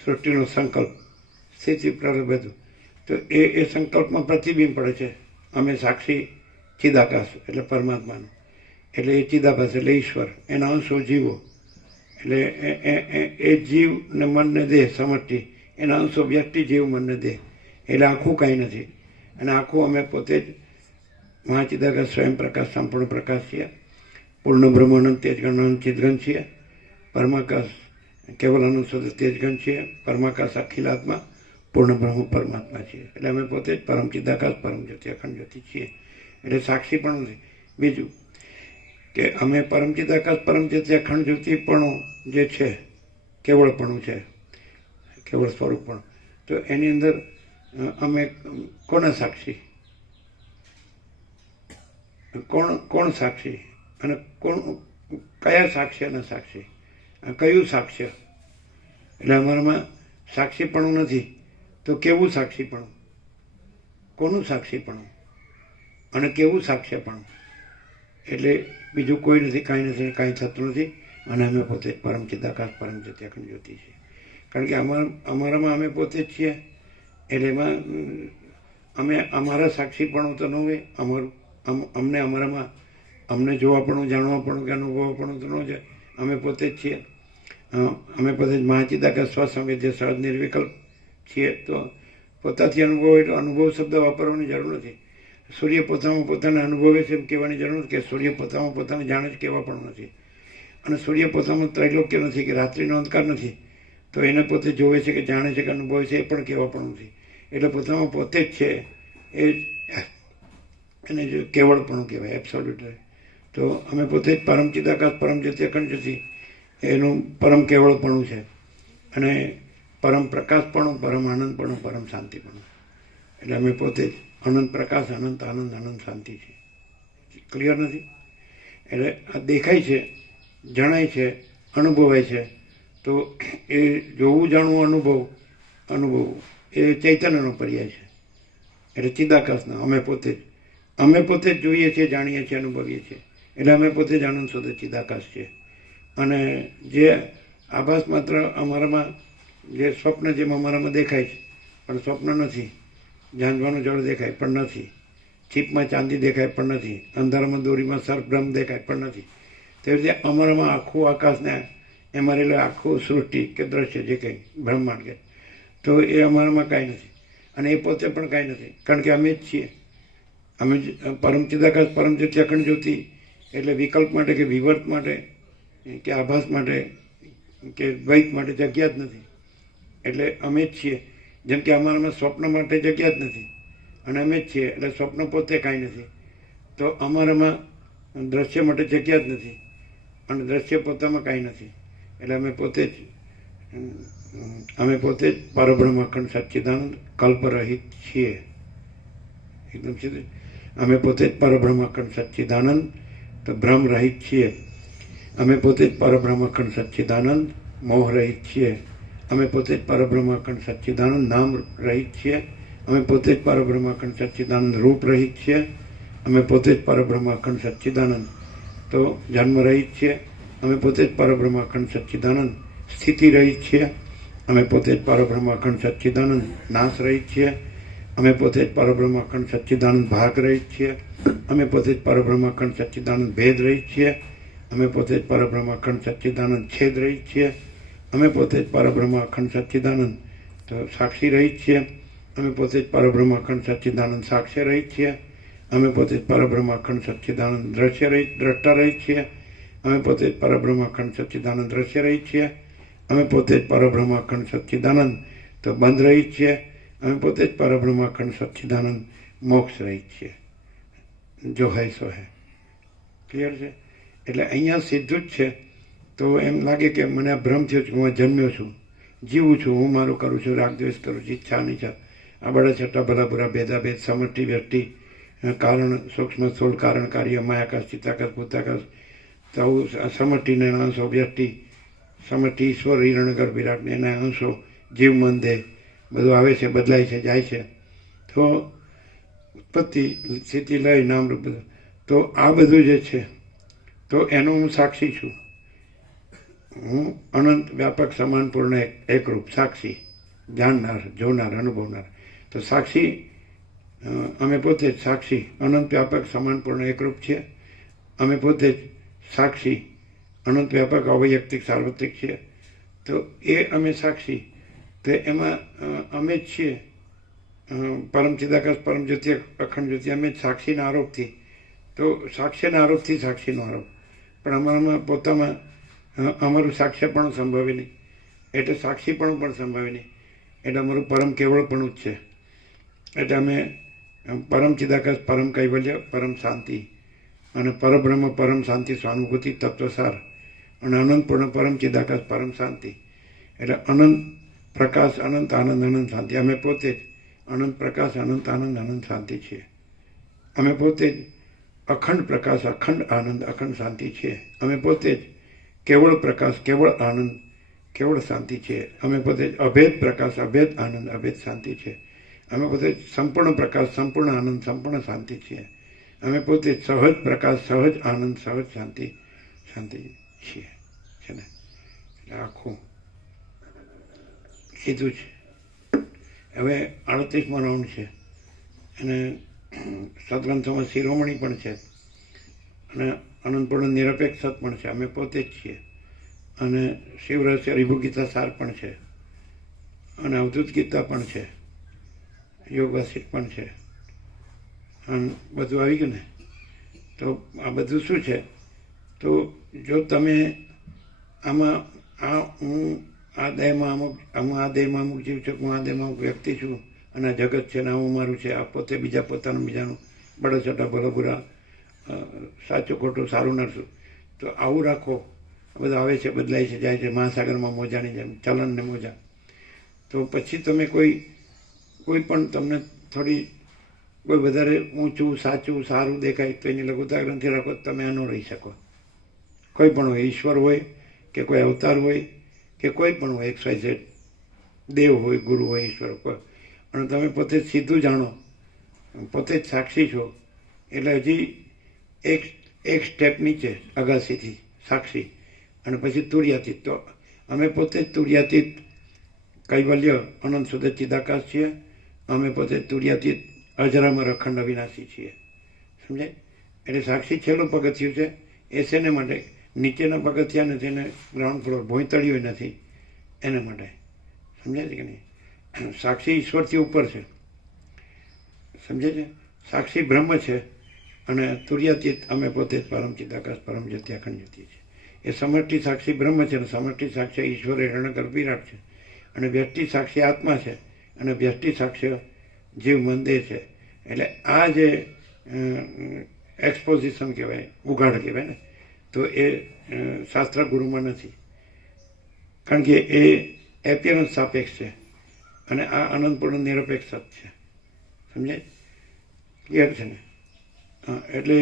સૃષ્ટિનો સંકલ્પ, સ્થિતિ પ્રલય બધું, તો એ સંકલ્પમાં પ્રતિબિંબ પડે છે. અમે સાક્ષી ચિદાકાશ એટલે પરમાત્માનું, એટલે એ ચિદાભાસ એટલે ઈશ્વર, એના અંશો જીવો. એટલે એ જીવ ને મન ને દેહ સમષ્ટિ, એના અંશો વ્યક્તિ જીવ મન ને દેહ. એટલે આખું કાંઈ નથી, અને આખું અમે પોતે જ મહાચિદાકાશ સ્વયં પ્રકાશ સંપૂર્ણ પ્રકાશ છીએ. પૂર્ણ બ્રહ્મ અનંત તેજગણ અનંત ચિદગણ છીએ. પરમાકાશ કેવલ અનંત શુદ્ધ તેજગણ છીએ. પરમાકાશ અખિલાત્મા પૂર્ણ બ્રહ્મ પરમાત્મા છીએ. એટલે અમે પોતે જ પરમ ચિદાકાશ પરમ જ્યોતિ અખંડ જ્યોતિ છીએ. એટલે સાક્ષી પણ નથી. બીજું કે અમે પરમ ચિદાકાશ પરમ જ્યોતિ અખંડ જ્યોતિ પણ જે છે, કેવળપણું છે, કેવળ સ્વરૂપ પણ, તો એની અંદર અમે કોના સાક્ષી, કોણ સાક્ષી, અને કયા સાક્ષ્ય અને સાક્ષી, કયું સાક્ષ્ય? એટલે અમારામાં સાક્ષીપણું નથી તો કેવું સાક્ષીપણું, કોનું સાક્ષીપણું અને કેવું સાક્ષ્યપણું? એટલે બીજું કોઈ નથી, કાંઈ નથી, કાંઈ થતું નથી. અને અમે પોતે જ પરમ ચિદાકાશ પરમ જ્યોતિ અખંડ જ્યોતિ છીએ. કારણ કે અમારામાં અમે પોતે જ છીએ. એટલે એમાં અમારા સાક્ષીપણું તો ન હોય. અમારામાં અમને જોવાપણું, જાણવાપણું કે અનુભવપણું તો ન જાય. અમે પોતે જ છીએ. અમે પોતે જ મહાચિદાકાશ સ્વસંવેદ્ય સહજ નિર્વિકલ્પ છીએ. તો પોતાથી અનુભવ હોય તો અનુભવ શબ્દ વાપરવાની જરૂર નથી. સૂર્ય પોતામાં પોતાને અનુભવે છે એમ કહેવાની જરૂર નથી, કે સૂર્ય પોતામાં પોતાને જાણે છે કહેવા પણ નથી. અને સૂર્ય પોતામાં ત્રૈલોક્ય નથી, કે રાત્રિનો અંધકાર નથી, તો એને પોતે જોવે છે કે જાણે છે કે અનુભવે છે એ પણ કહેવા પણ નથી. એટલે પોતામાં પોતે જ છે એ એને જો કેવળપણું કહેવાય, એબ્સોલ્યુટ. તો અમે પોતે જ પરમ ચિદાકાશ પરમ જ્યોતિ અખંડ જ્યોતિ એનું પરમ કેવળપણું છે. અને પરમ પ્રકાશપણું, પરમ આનંદપણું, પરમ શાંતિપણું. એટલે અમે પોતે જ અનંત પ્રકાશ, અનંત આનંદ, અનંત શાંતિ છે. ક્લિયર નથી? એટલે આ દેખાય છે, જણાય છે, અનુભવાય છે. તો એ જોવું, જાણવું, અનુભવવું એ ચૈતન્યનો પર્યાય છે. એટલે ચિદાકાશનો અમે પોતે જ જોઈએ છીએ, જાણીએ છીએ, અનુભવીએ છીએ. એટલે અમે પોતે જ આનંદ શોધે ચિદાકાશ છે. અને જે આભાસ માત્ર અમારામાં, જે સ્વપ્ન જેમ અમારામાં દેખાય છે પણ સ્વપ્ન નથી, ઝાંઝવાનું જળ દેખાય પણ નથી, છીપમાં ચાંદી દેખાય પણ નથી, અંધારામાં દોરીમાં સર્પભ્રમ દેખાય પણ નથી, તેવી રીતે અમારામાં આખું આકાશને એમાં રહેલું આખું સૃષ્ટિ કે દ્રશ્ય જે કંઈ બ્રહ્માંડ કે, તો એ અમારામાં કાંઈ નથી. અને એ પોતે પણ કાંઈ નથી, કારણ કે અમે જ છીએ. અમે જ પરમ ચિદાકાશ પરમ જ્યોતિ અખંડ જ્યોતિ. એટલે વિકલ્પ માટે કે વિવર્ત માટે કે આભાસ માટે કે દ્વૈત માટે જગ્યા જ નથી. એટલે અમે જ છીએ. જેમ કે અમારામાં સ્વપ્ન માટે જગ્યા જ નથી અને અમે જ છીએ. એટલે સ્વપ્ન પોતે કાંઈ નથી. તો અમારામાં દ્રશ્ય માટે જગ્યા જ નથી અને દ્રશ્ય પોતામાં કાંઈ નથી. એટલે અમે પોતે જ પરબ્રહ્મ અખંડ સચ્ચિદાનંદ કલ્પરહિત છીએ. એકદમ સીધું. અમે પોતે જ પરબ્રહ્મ અખંડ સચ્ચિદાનંદ તો ભ્રમ રહિત છીએ. અમે પોતે જ પરબ્રહ્મ અખંડ સચ્ચિદાનંદ મોહ રહિત છીએ. અમે પોતે જ પરબ્રહ્મ અખંડ સચ્ચિદાનંદ નામ રહિત છીએ. અમે પોતે જ પરબ્રહ્મ અખંડ સચ્ચિદાનંદ રૂપ રહિત છીએ. અમે પોતે જ પરબ્રહ્મ અખંડ સચ્ચિદાનંદ તો જન્મ રહિત છીએ. અમે પોતે જ પરબ્રહ્મ અખંડ સચ્ચિદાનંદ સ્થિતિ રહિત છીએ. અમે પોતે જ પરબ્રહ્મ અખંડ સચ્ચિદાનંદ નાશ રહિત છીએ. અમે પોતે જ પરબ્રહ્મ અખંડ સચ્ચિદાનંદ ભાગ રહિત છીએ. અમે પોતે જ પરબ્રહ્મ અખંડ સચ્ચિદાનંદ ભેદ રહિત છીએ. અમે પોતે જ પરબ્રહ્મ અખંડ સચ્ચિદાનંદ છેદ રહિત છીએ. અમે પોતે જ પરબ્રહ્મ અખંડ સચ્ચિદાનંદ તો સાક્ષી રહિત છીએ. અમે પોતે જ પરબ્રહ્મ અખંડ સચ્ચિદાનંદ સાક્ષ્ય રહિત છીએ. અમે પોતે જ પરબ્રહ્મ અખંડ સચ્ચિદાનંદ દ્રશ્ય રહિત દ્રષ્ટા રહિત છીએ. અમે પોતે જ પરબ્રહ્મ અખંડ સચ્ચિદાનંદ દ્રશ્ય રહિત છીએ. અમે પોતે જ પરબ્રહ્મ અખંડ સચ્ચિદાનંદ તો બંધ રહિત છીએ. અમે પોતે જ પરબ્રહ્મ અખંડ સચ્ચિદાનંદ મોક્ષ રહિત છીએ. જો હૈ સો હૈ. ક્લિયર છે? એટલે અહીંયા સીધું જ છે. તો એમ લાગે કે મને આ ભ્રમ થયો છે, હું જન્મ્યો છું, જીવું છું, હું મારું કરું છું, રાગદ્વેષ કરું છું, ઈચ્છા અનિચ્છા, આ બડા છઠ્ઠા ભલા બુરા ભેદાભેદ, સમષ્ટિ વ્યષ્ટિ, કારણ સૂક્ષ્મ સ્થૂળ, કારણ કાર્ય, માયાકાશ, ચિત્તાકાશ, ભૂતાકાશ, તો સમષ્ટિને એના અંશો, વ્યષ્ટિ, સમષ્ટિ ઈશ્વર, હિરણ્યગર્ભ વિરાટ એના અંશો, જીવ મન દેહ બધું આવે છે, બદલાય છે, જાય છે. તો ઉત્પત્તિ સ્થિતિ લય નામ રૂપ બધું. તો આ બધું જે છે તો એનો હું સાક્ષી છું. હું અનંત વ્યાપક સમાન પૂર્ણ એકરૂપ સાક્ષી, જાણનાર, જોનાર, અનુભવનાર. તો સાક્ષી અમે પોતે જ સાક્ષી, અનંત વ્યાપક સમાન પૂર્ણ એકરૂપ છીએ. અમે પોતે જ સાક્ષી, અનંત વ્યાપક અવૈયક્તિક સાર્વત્રિક છીએ. તો એ અમે સાક્ષી, તો એમાં અમે જ છીએ પરમ ચિદાકાશ પરમ જ્યોતિ અખંડ જ્યોતિ. અમે જ સાક્ષીના આરોપથી. તો સાક્ષ્યના આરોપથી સાક્ષીનો આરોપ. પણ અમારામાં પોતામાં અમારું સાક્ષ્યપણું સંભવે નહીં. એટલે સાક્ષીપણું પણ સંભવે નહીં. એટલે અમારું પરમ કેવળપણું જ છે. એટલે અમે પરમ ચિદાકાશ પરમ કૈવલ્ય પરમ શાંતિ અને પરબ્રહ્મ પરમ શાંતિ સ્વાનુભૂતિ તત્વસાર અને અનંતપૂર્ણ પરમ ચિદાકાશ પરમ શાંતિ. એટલે અનંત પ્રકાશ, અનંત આનંદ, અનંત શાંતિ. અમે પોતે જ અનંત પ્રકાશ, અનંત આનંદ, અનંત શાંતિ છીએ. અમે પોતે જ અખંડ પ્રકાશ, અખંડ આનંદ, અખંડ શાંતિ છીએ. અમે પોતે જ કેવળ પ્રકાશ, કેવળ આનંદ, કેવળ શાંતિ છે. અમે પોતે અભેદ પ્રકાશ, અભેદ આનંદ, અભેદ શાંતિ છે. અમે પોતે સંપૂર્ણ પ્રકાશ, સંપૂર્ણ આનંદ, સંપૂર્ણ શાંતિ છીએ. અમે પોતે સહજ પ્રકાશ, સહજ આનંદ, સહજ શાંતિ છીએ. છે ને? એટલે આખું કીધું છે. હવે 38મો રાઉન્ડ છે અને સદગ્રંથોમાં શિરોમણી પણ છે અને અનંતપૂર્ણ નિરપેક્ષ સત પણ છે. અમે પોતે જ છીએ અને શિવ રહસ્ય વિભુગીતા સાર પણ છે અને અવધૂત ગીતા પણ છે, યોગ વાસિક પણ છે અને બધું આવી ગયું ને. તો આ બધું શું છે? તો જો તમે આમાં હું આ દેહમાં અમુક જીવ છું, હું આ દેહમાં અમુક વ્યક્તિ છું અને આ જગત છે ને આવું મારું છે, આ પોતે બીજા પોતાનું બીજાનું બળછટા ભલો બુરા, સાચું ખોટું, સારું નરસું, તો આવું રાખો. બધું આવે છે, બદલાય છે, જાય છે, મહાસાગરમાં મોજાની જેમ ચલન ને મોજા. તો પછી તમે કોઈ પણ તમને થોડી કોઈ વધારે ઊંચું, સાચું, સારું દેખાય તો એની લઘુતા ગ્રંથિ રાખો, તમે આનો રહી શકો. કોઈ પણ હોય, ઈશ્વર હોય કે કોઈ અવતાર હોય કે કોઈ પણ હોય, XYZ દેવ હોય, ગુરુ હોય, ઈશ્વર હોય, અને તમે પોતે જ સીધું જાણો, પોતે જ સાક્ષી છો, એટલે હજી એક સ્ટેપ નીચે અગાસીથી સાક્ષી અને પછી તુર્યાતીત. તો અમે પોતે જ તુર્યાતીત કૈવલ્ય અનંત શુદ્ધ ચિદાકાશ છીએ. અમે પોતે તુર્યાતીત અજરામર અખંડ અવિનાશી છીએ. સમજાય? એટલે સાક્ષી છેલ્લું પગથિયું છે. એ શેને માટે? નીચેના પગથિયા નથી, એને ગ્રાઉન્ડ ફ્લોર ભોંયતળિયું નથી, એના માટે. સમજાય છે કે નહીં? સાક્ષી ઈશ્વરથી ઉપર છે. સમજે છે? સાક્ષી બ્રહ્મ છે અને તુર્યાતીત અમે પોતે જ પરમ ચિદાકાશ, પરમ જ્યોતિ, અખંડ જ્યોતિ છે. એ સમષ્ટિ સાક્ષી બ્રહ્મ છે અને સમષ્ટિ સાક્ષી ઈશ્વર હિરણ્યગર્ભ વિરાટ છે અને વ્યષ્ટિ સાક્ષી આત્મા છે અને વ્યષ્ટિ સાક્ષ્ય જીવ મંદિર છે. એટલે આ જે એક્સપોઝિશન કહેવાય, ઉઘાડ કહેવાય ને, તો એ શાસ્ત્ર ગુરુમાં નથી, કારણ કે એ એપિયરન્સ સાપેક્ષ છે અને આ અનંતપૂર્ણ નિરપેક્ષ સત છે. સમજાય? ક્લિયર છે ને? એટલે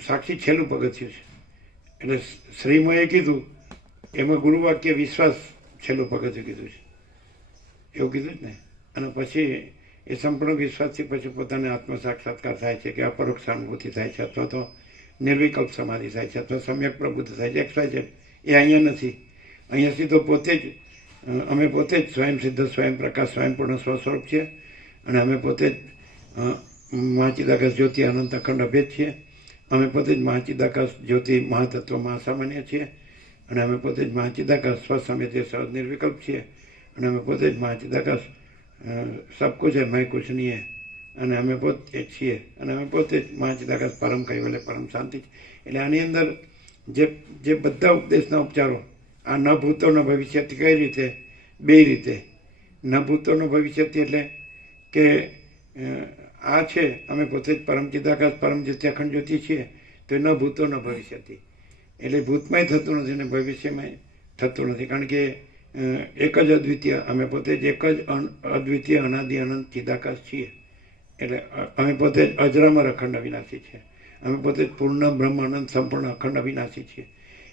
સાક્ષી છેલ્લું પગથિયું છે. એટલે શ્રીમયે કીધું એમાં ગુરુવાક્ય વિશ્વાસ છેલ્લું પગથિયું કીધું છે, એવું કીધું જ ને. અને પછી એ સંપૂર્ણ વિશ્વાસથી પછી પોતાને આત્મ સાક્ષાત્કાર થાય છે કે અપરોક્ષ અનુભૂતિ થાય છે, અથવા તો નિર્વિકલ્પ સમાધિ થાય છે, અથવા સમ્યક પ્રબુદ્ધ થાય છે. XYZ એ અહીંયા નથી. અહીંયાથી તો પોતે જ અમે પોતે જ સ્વયં સિદ્ધ, સ્વયં પ્રકાશ, સ્વયંપૂર્ણ સ્વસ્વરૂપ છીએ અને અમે પોતે જ મહાચિદાકાશ જ્યોતિ અનંત અખંડ અભેદ છીએ. અમે પોતે જ મહાચિદાકાશ જ્યોતિ મહાતત્વ મહાસામાન્ય છીએ અને અમે પોતે જ મહાચિદાકાશ સ્વસમેત સહજ નિર્વિકલ્પ છીએ અને અમે પોતે જ મહાચિદાકાશ સબ કુછ હૈ મેં કુછ નહીં હૈ અને અમે પોતે છીએ અને અમે પોતે જ મહાચિદાકાશ પરમ કૈવલ્ય, પરમ શાંતિ. એટલે આની અંદર જે બધા ઉપદેશના ઉપચારો, આ ન ભૂતો ન ભવિષ્યથી કઈ રીતે? બે રીતે. ન ભૂતો ન ભવિષ્યથી એટલે કે આ છે અમે પોતે જ પરમ ચિદાકાશ, પરમ જ્યોતિ, અખંડ જ્યોતિ છીએ, તો ન ભૂતો ન ભવિષ્યથી. એટલે ભૂતમાંય થતું નથી ને ભવિષ્યમાંય થતું નથી, કારણ કે એક જ અદ્વિતીય, અમે પોતે જ એક જ અદ્વિતીય અનાદિ અનંત ચિદાકાશ છીએ. એટલે અમે પોતે જ અજરામર અખંડ અવિનાશી છીએ. અમે પોતે જ પૂર્ણ બ્રહ્મ અનંત સંપૂર્ણ અખંડ અવિનાશી છીએ.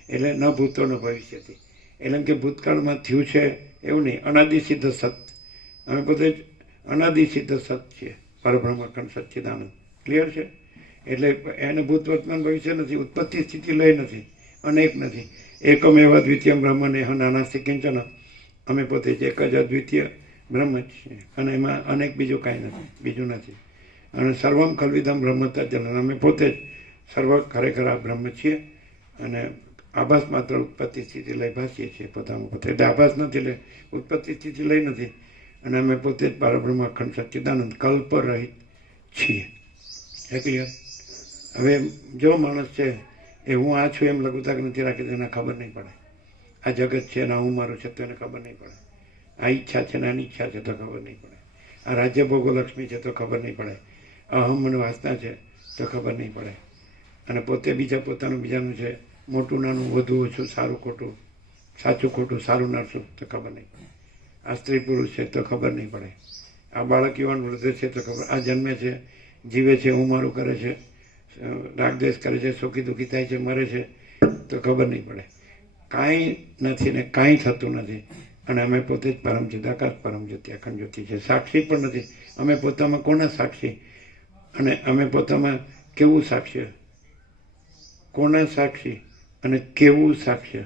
એટલે ન ભૂતો ન ભવિષ્યથી. એટલે કે ભૂતકાળમાં થયું છે એવું નહીં, અનાદિ સિદ્ધ સત. અમે પોતે જ અનાદિ સિદ્ધ સત છીએ, પરબ્રહ્મ અખંડ સચ્ચિદાનંદ. ક્લિયર છે? એટલે એને ભૂત વર્તમાન ભવિષ્ય નથી, ઉત્પત્તિ સ્થિતિ લય નથી, અનેક નથી. એકમેવ અદ્વિતીય બ્રહ્મને નાનાસ્તિ કિંચન. અમે પોતે જ એક જ અદ્વિતીય બ્રહ્મ જ છીએ અને એમાં અનેક બીજું કાંઈ નથી, બીજું નથી. અને સર્વમ ખલ્વિદમ બ્રહ્મ તજ્જન. અમે પોતે જ સર્વ ખરેખર આ બ્રહ્મ છીએ અને આભાસ માત્ર ઉત્પત્તિ સ્થિતિ લઈ ભાસીએ છીએ પોતાનું પોતે. એટલે આભાસ નથી એટલે ઉત્પત્તિ સ્થિતિ લઈ નથી અને અમે પોતે જ પરબ્રહ્મ અખંડ સચ્ચિદાનંદ કલ્પ રહિત છીએ. ક્લિયર? હવે જો માણસ છે એ હું આ છું એમ લઘુતા નથી રાખી તો એને ખબર નહીં પડે. આ જગત છે ને હું મારું છે તો એને ખબર નહીં પડે. આ ઈચ્છા છે ને આની ઈચ્છા છે તો ખબર નહીં પડે. આ રાજ્ય ભોગો લક્ષ્મી છે તો ખબર નહીં પડે. અહમ અને વાસના છે તો ખબર નહીં પડે. અને પોતે બીજા પોતાનું બીજાનું છે, મોટું નાનું, વધુ ઓછું, સારું ખોટું, સાચું ખોટું, સારું નરસું તો ખબર નહીં પડે. આ સ્ત્રી પુરુષ છે તો ખબર નહીં પડે. આ બાળક યુવાન વૃદ્ધ છે તો ખબર. આ જન્મે છે, જીવે છે, હું મારું કરે છે, રાગદ્વેષ કરે છે, સુખી દુઃખી થાય છે, મરે છે, તો ખબર નહીં પડે. કાંઈ નથી ને કાંઈ થતું નથી, અને અમે પોતે જ પરમ ચિદાકાશ પરમ જ્યોતિ અખંડ જ્યોતિ છે. સાક્ષી પણ નથી. અમે પોતામાં કોના સાક્ષી, અને અમે પોતામાં કેવું સાક્ષ્ય, કોના સાક્ષી અને કેવું સાક્ષ્ય.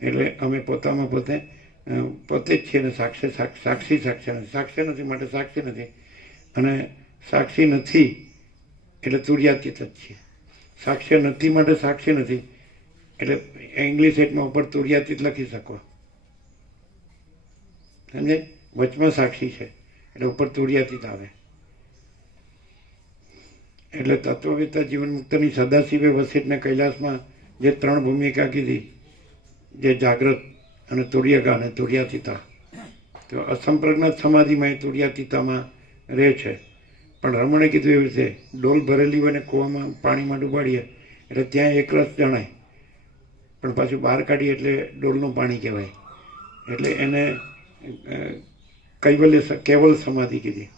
એટલે અમે પોતામાં પોતે જ છીએ ને સાક્ષી સાક્ષ્ય નથી માટે સાક્ષી નથી, અને સાક્ષી નથી એટલે તુર્યાતીત જ છીએ. સાક્ષ્ય નથી માટે સાક્ષી નથી, એટલે ઇંગ્લિશ એટમાં ઉપર તુર્યાતીત લખી શકો, સમજે? વચમાં સાક્ષી છે એટલે ઉપર તુર્યાતીત આવે. એટલે તત્વવેત્તા જીવન મુક્તની સદાશિવે વસિષ્ઠને કૈલાસમાં જે 3 ભૂમિકા કીધી, જે જાગ્રત અને તુર્યગા અને તુર્યાતીતા, તો અસંપ્રજ્ઞાત સમાધિમાં એ તુર્યાતીતામાં રહે છે. પણ રમણે કીધું એવી રીતે ડોલ ભરેલી હોય ને કૂવામાં પાણીમાં ડૂબાડીએ એટલે ત્યાં એક રસ જણાય, પણ પાછું બહાર કાઢીએ એટલે ડોલનું પાણી કહેવાય. એટલે એને કેવલ સમાધિ કીધી.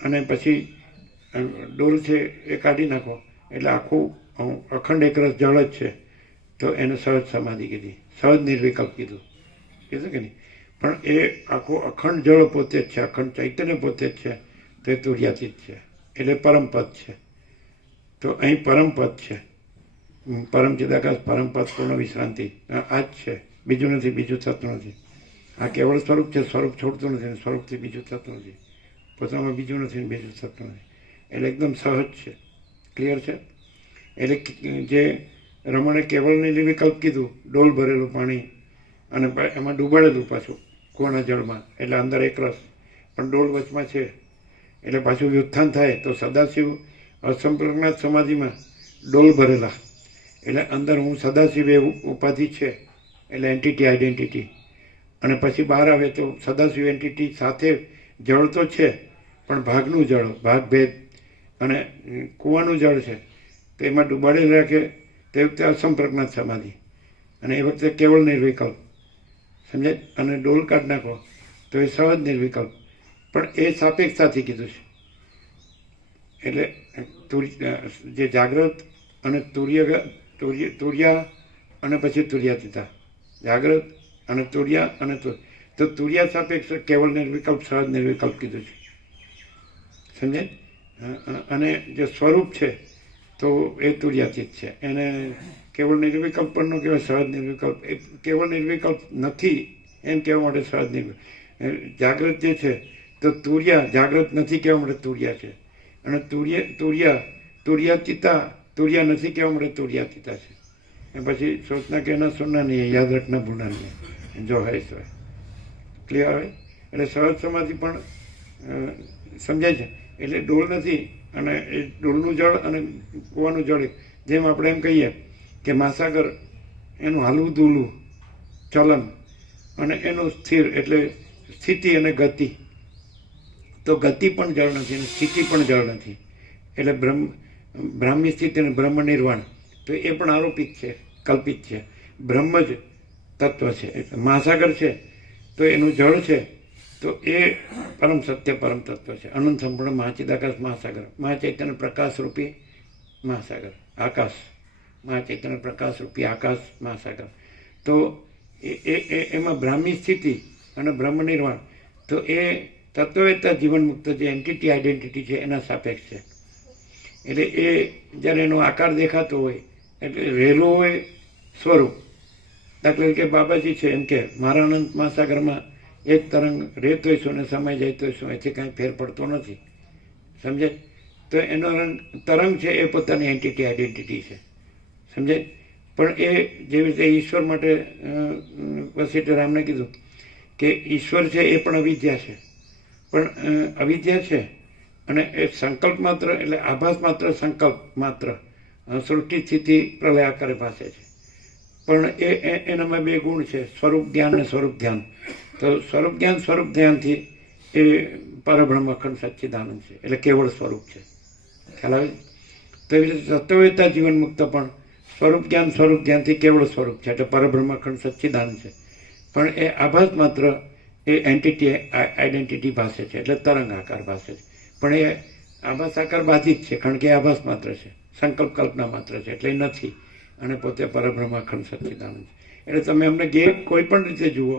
અને પછી ડોલ છે એ કાઢી નાખો એટલે આખું અખંડ એકરસ જળ જ છે, તો એને સહજ સમાધિ કીધી, સહજ નિર્વિકલ્પ કીધું કે નહીં? પણ એ આખું અખંડ જળ પોતે જ છે, અખંડ ચૈતન્ય પોતે જ છે, તે તુર્યાતીત છે, એટલે પરમપદ છે. તો અહીં પરમપદ છે, પરમ ચિદાકાશ પરમપદ પૂર્ણ વિશ્રાંતિ આ જ છે, બીજું નથી, બીજું થતું નથી. આ કેવળ સ્વરૂપ છે, સ્વરૂપ છોડતું નથી, સ્વરૂપથી બીજું થતું નથી, પોતામાં બીજું નથી ને બીજું થતું નથી. એટલે એકદમ સહજ છે. ક્લિયર છે? એટલે જે રમણે કેવળ નિર્વિકલ્પ કીધું, ડોલ ભરેલું પાણી અને એમાં ડૂબાડેલું પાછું કૂવાના જળમાં, એટલે અંદર એક રસ, પણ ડોલ વચમાં છે એટલે પાછું વ્યુત્થાન થાય. તો સદાશિવ અસંપ્રજ્ઞાત સમાધિમાં ડોલ ભરેલા, એટલે અંદર હું સદાશિવ એવું ઉપાધિ છે, એટલે એન્ટિટી આઈડેન્ટિટી. અને પછી બહાર આવે તો સદાશિવ એન્ટિટી સાથે જળ તો છે, પણ ભાગનું જળ, ભાગભેદ, અને કૂવાનું જળ છે, તો એમાં ડૂબાડેલ રાખે તે વખતે અસંપ્રજ્ઞાત સમાધિ, અને એ વખતે કેવળ નિર્વિકલ્પ, સમજે? અને ડોલ કાઢ નાખો તો એ સહજ નિર્વિકલ્પ, પણ એ સાપેક્ષતાથી કીધું છે. એટલે જે જાગ્રત અને તુર્યા અને પછી તુર્યાતીતા, જાગ્રત અને તુર્યા અને તો તુર્યા સાપેક્ષ કેવળ નિર્વિકલ્પ સહજ નિર્વિકલ્પ કીધું છે, સમજે? અને જે સ્વરૂપ છે તો એ તુર્યાતીત છે, એને કેવળ નિર્વિકલ્પ પણ ન કહેવાય, સહજ નિર્વિકલ્પ. એ કેવળ નિર્વિકલ્પ નથી એમ કહેવા માટે સહજ નિર્વિકલ્પ. જાગ્રત જે છે તો તુર્યા જાગ્રત નથી કહેવા માટે તુર્યા છે, અને તુર્યા નથી કહેવા માટે તુર્યાતીતા છે. એ પછી સોચના કહેના સુનના નહીં, યાદ રખના ભૂલના નહીં, જો હૈ સો. ક્લિયર આવે? એટલે સહજ સમાધિ પણ સમજાય છે. એટલે ડોલ નથી, અને એ ડોલનું જળ અને કૂવાનું જળ, જેમ આપણે એમ કહીએ કે મહાસાગર એનું હાલવું દૂલવું ચલન, અને એનું સ્થિર એટલે સ્થિતિ અને ગતિ. તો ગતિ પણ જળ નથી અને સ્થિતિ પણ જળ નથી, એટલે બ્રાહ્મી સ્થિતિ અને બ્રહ્મ નિર્વાણ, તો એ પણ આરોપિત છે, કલ્પિત છે. બ્રહ્મ જ તત્વ છે, મહાસાગર છે તો એનું જળ છે, તો એ પરમ સત્ય પરમ તત્વ છે. અનંત સંપૂર્ણ મહાચિદાકાશ મહાસાગર, મહાચૈતન્ય પ્રકાશ રૂપી મહાસાગર, આકાશ, મહાચૈતન્ય પ્રકાશ રૂપી આકાશ મહાસાગર. તો એમાં બ્રાહ્મી સ્થિતિ અને બ્રહ્મ નિર્વાણ, તો એ તત્વવેત્તા જીવન મુક્ત જે એન્ટિટી આઈડેન્ટિટી છે એના સાપેક્ષ છે. એટલે એ જ્યારે એનો આકાર દેખાતો હોય એટલે રહેલું હોય સ્વરૂપ. દાખલા તરીકે બાબાજી છે એમ કે મારા અનંત મહાસાગરમાં એક તરંગ રહેતો શું ને સમય જતો શું, એથી કાંઈ ફેર પડતો નથી, સમજે? તો એનો તરંગ છે એ પોતાની એન્ટિટી આઈડેન્ટિટી છે, સમજે? પણ એ જેવી રીતે ઈશ્વર માટે વસિષ્ઠ રામને કીધું કે ઈશ્વર છે એ પણ અવિદ્યા છે, પણ અવિદ્યા છે અને એ સંકલ્પ માત્ર એટલે આભાસ માત્ર, સંકલ્પ માત્ર, સૃષ્ટિ સ્થિતિ પ્રલય આકારે ભાસે છે. પણ એનામાં 2 ગુણ છે, સ્વરૂપ જ્ઞાન અને સ્વરૂપ ધ્યાન. તો સ્વરૂપ જ્ઞાન સ્વરૂપ ધ્યાનથી એ પરબ્રહ્મ અખંડ સચ્ચિદાનંદ છે, એટલે કેવળ સ્વરૂપ છે. ખ્યાલ આવે? તો એવી રીતે તત્વવેત્તા જીવન મુક્ત પણ સ્વરૂપ જ્ઞાન સ્વરૂપ ધ્યાનથી કેવળ સ્વરૂપ છે, એટલે પરબ્રહ્મ અખંડ સચ્ચિદાનંદ છે. પણ એ આભાસ માત્ર એ એન્ટિટી આઈડેન્ટિટી ભાષે છે, એટલે તરંગ આકાર ભાષે છે. પણ એ આભાસ આકાર બાધિત છે, કારણ કે આભાસ માત્ર છે, સંકલ્પ કલ્પના માત્ર છે, એટલે નથી. અને પોતે પરબ્રહ્મ અખંડ સચ્ચિદાનંદ. એટલે તમે અમને કોઈ પણ રીતે જુઓ,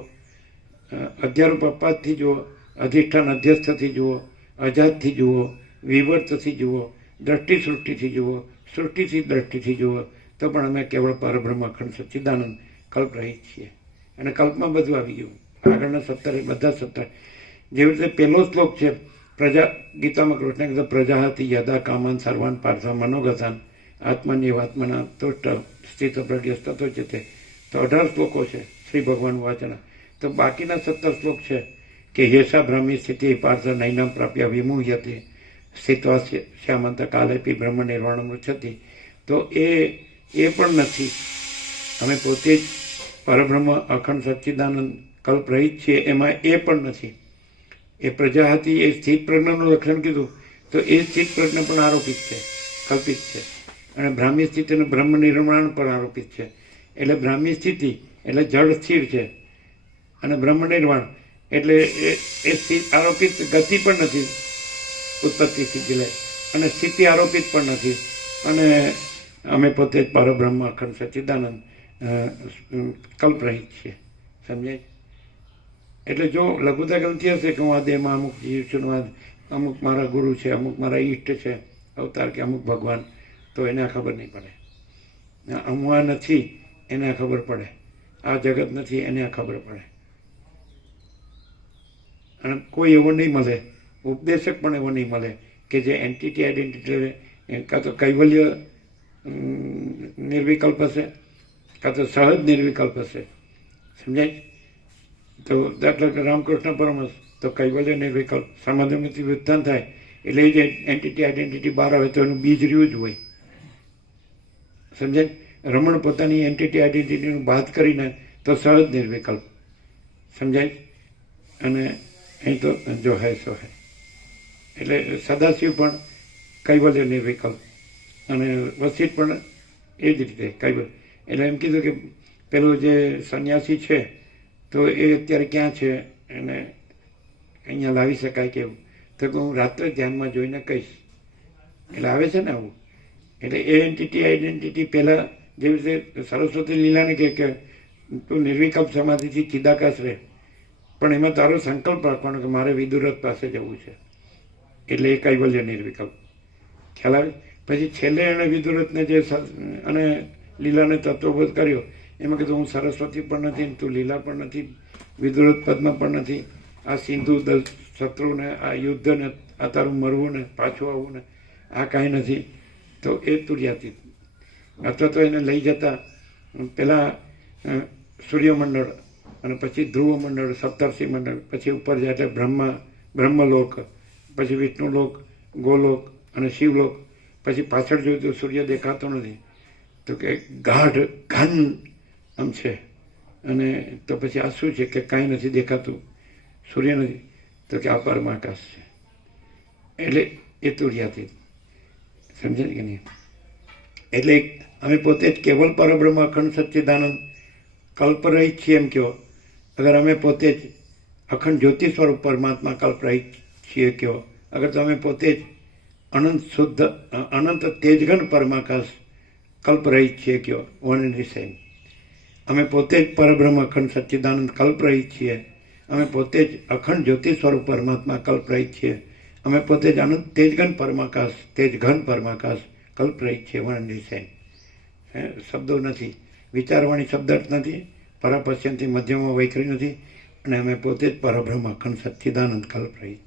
અધ્યારૂપ અપાતથી જુઓ, અધિષ્ઠાન અધ્યસ્થથી જુઓ, અજાતથી જુઓ, વિવર્તથી જુઓ, દ્રષ્ટિ સૃષ્ટિથી જુઓ, સૃષ્ટિથી દ્રષ્ટિથી જુઓ, તો પણ અમે કેવળ પરબ્રહ્મ અખંડ સચ્ચિદાનંદ કલ્પ રહિત છીએ. અને કલ્પમાં બધું આવી ગયું. આગળના 17 બધા 17 જેવી રીતે પહેલો શ્લોક છે ગીતામાં કૃષ્ણ કીધું પ્રજાહતિ યદા કામાન સર્વાન પાર્થા મનોગતાન આત્મન્યવ આત્મના તુષ્ટ સ્થિત પ્રજ્ઞસ્તતો છે તે. તો 18 શ્લોકો છે શ્રી ભગવાન વાચના. તો બાકીના 17 શ્લોક છે કે યેષા ભ્રમી સ્થિતિ પાર્થ નૈનમ પ્રાપ્ય વિમુહ્યતે સ્થિત્વા શ્યામંત કાલેપી બ્રહ્મ નિર્વાણમ રુચ્યતિ. તો એ પણ નથી. અમે પોતે જ પરબ્રહ્મ અખંડ સચ્ચિદાનંદ કલ્પ રહિત છીએ, એમાં એ પણ નથી. એ પ્રજાહતિ એ સ્થિત પ્રજ્ઞનું લક્ષણ કીધું, તો એ સ્થિત પ્રજ્ઞ પણ આરોપિત છે, કલ્પિત છે. અને બ્રાહ્મી સ્થિતિનું બ્રહ્મ નિર્માણ પણ આરોપિત છે. એટલે બ્રાહ્મી સ્થિતિ એટલે જળ સ્થિર છે, અને બ્રહ્મ નિર્વાણ એટલે એ સ્થિત આરોપિત ગતિ પણ નથી, ઉત્પત્તિ સ્થિતિ લે, અને સ્થિતિ આરોપિત પણ નથી. અને અમે પોતે જ પરબ્રહ્મ અખંડ સચ્ચિદાનંદ કલ્પરહિત છીએ. સમજાય? એટલે જો લઘુતા ગ્રંથિ હશે કે હું આ દેહમાં અમુક જીવ છું, અમુક મારા ગુરુ છે, અમુક મારા ઈષ્ટ છે, અવતાર કે અમુક ભગવાન, તો એને આ ખબર નહીં પડે. હું આ નથી એને આ ખબર પડે, આ જગત નથી એને આ ખબર પડે. અને કોઈ એવો નહીં મળે, ઉપદેશક પણ એવો નહીં મળે કે જે એન્ટિટી આઈડેન્ટિટી કાં તો કૈવલ્ય નિર્વિકલ્પ હશે, કાં તો સહજ નિર્વિકલ્પ હશે. સમજાય? તો દાખલા કે રામકૃષ્ણ પરમહંસ તો કૈવલ્ય નિર્વિકલ્પ, સમાધિમાંથી વ્યુત્થાન થાય એટલે એ જે એન્ટિટી આઈડેન્ટિટી બહાર આવે તો એનું બીજ રહ્યું જ હોય. સમજાય? રમણ પોતાની એન્ટિટી આઈડેન્ટિટીનું બાદ કરીને તો સહજ નિર્વિકલ્પ. સમજાય? અને અહીં તો જો હે સો હે. એટલે સદાશિવ પણ કૈવલ્ય નિર્વિકલ્પ, અને વસિષ્ઠ પણ એ જ રીતે કૈવલ્ય. એટલે એમ કીધું કે પેલો જે સંન્યાસી છે તો એ અત્યારે ક્યાં છે, એને અહીંયા લાવી શકાય કેવું? તો હું રાત્રે ધ્યાનમાં જોઈને કહીશ. એટલે આવે છે ને આવું. એટલે એ એન્ટિટી આઈડેન્ટિટી પહેલાં જેવી રીતે સરસ્વતી લીલાને કે તું નિર્વિકલ્પ સમાધિથી ચિદાકાશ રહે, પણ એમાં તારો સંકલ્પ રાખવાનો કે મારે વિદુરથ પાસે જવું છે, એટલે એ કૈવલ્ય નિર્વિકલ્પ. ખ્યાલ આવે? પછી છેલ્લે એણે વિદુરથને જે અને લીલાને તત્વબોધ કર્યો, એમાં કીધું હું સરસ્વતી પણ નથી, તું લીલા પણ નથી, વિદુરથ પદ્મ પણ નથી, આ સિંધુ શત્રુને, આ યુદ્ધને, આ તારું મરવું ને પાછું આવવું ને આ કાંઈ નથી. તો એ તુર્યાતીત. અથવા તો એને લઈ જતા પહેલાં સૂર્યમંડળ, અને પછી ધ્રુવ મંડળ, સપ્તર્ષિ મંડળ, પછી ઉપર જાય એટલે બ્રહ્મલોક, પછી વિષ્ણુલોક, ગોલોક અને શિવલોક. પછી પાછળ જોયું તો સૂર્ય દેખાતો નથી, તો કે ગાઢ ઘન આમ છે. અને તો પછી આ શું છે કે કાંઈ નથી દેખાતું, સૂર્ય નથી, તો કે આ પરમાકાશ છે. એટલે એ તુર્યાતીત. સમજે કે નહીં? એટલે અમે પોતે જ કેવલ પરબ્રહ્મ અખંડ સચ્ચિદાનંદ કલ્પરહિત છીએ એમ કહો. અગર અમે પોતે જ અખંડ જ્યોતિ સ્વરૂપ પરમાત્મા કલ્પરહિત છીએ કહો. અગર તમે પોતે જ અનંત શુદ્ધ અનંત તેજઘન પરમાકાશ કલ્પરહિત છીએ કહો. One and the same. અમે પોતે જ પરબ્રહ્મ અખંડ સચ્ચિદાનંદ કલ્પરહિત છીએ. અમે પોતે જ અખંડ જ્યોતિ સ્વરૂપ પરમાત્મા કલ્પરહિત છીએ. અમે પોતે જ અનંત તેજઘન પરમાકાશ તેજઘન પરમાકાશ કલ્પરહિત છીએ. One and the same. શબ્દો નથી, વિચારવાણી શબ્દાર્થ નથી, પરાપશ્યંથી મધ્યમાં વૈખરી નથી, અને અમે પોતે જ પરબ્રહ્મ અખંડ સચ્ચિદાનંદ કલ્પરહિત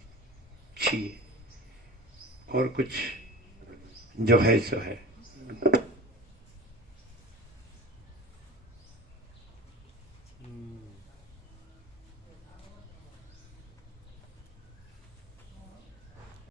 છીએ. और कुछ जो है सो है.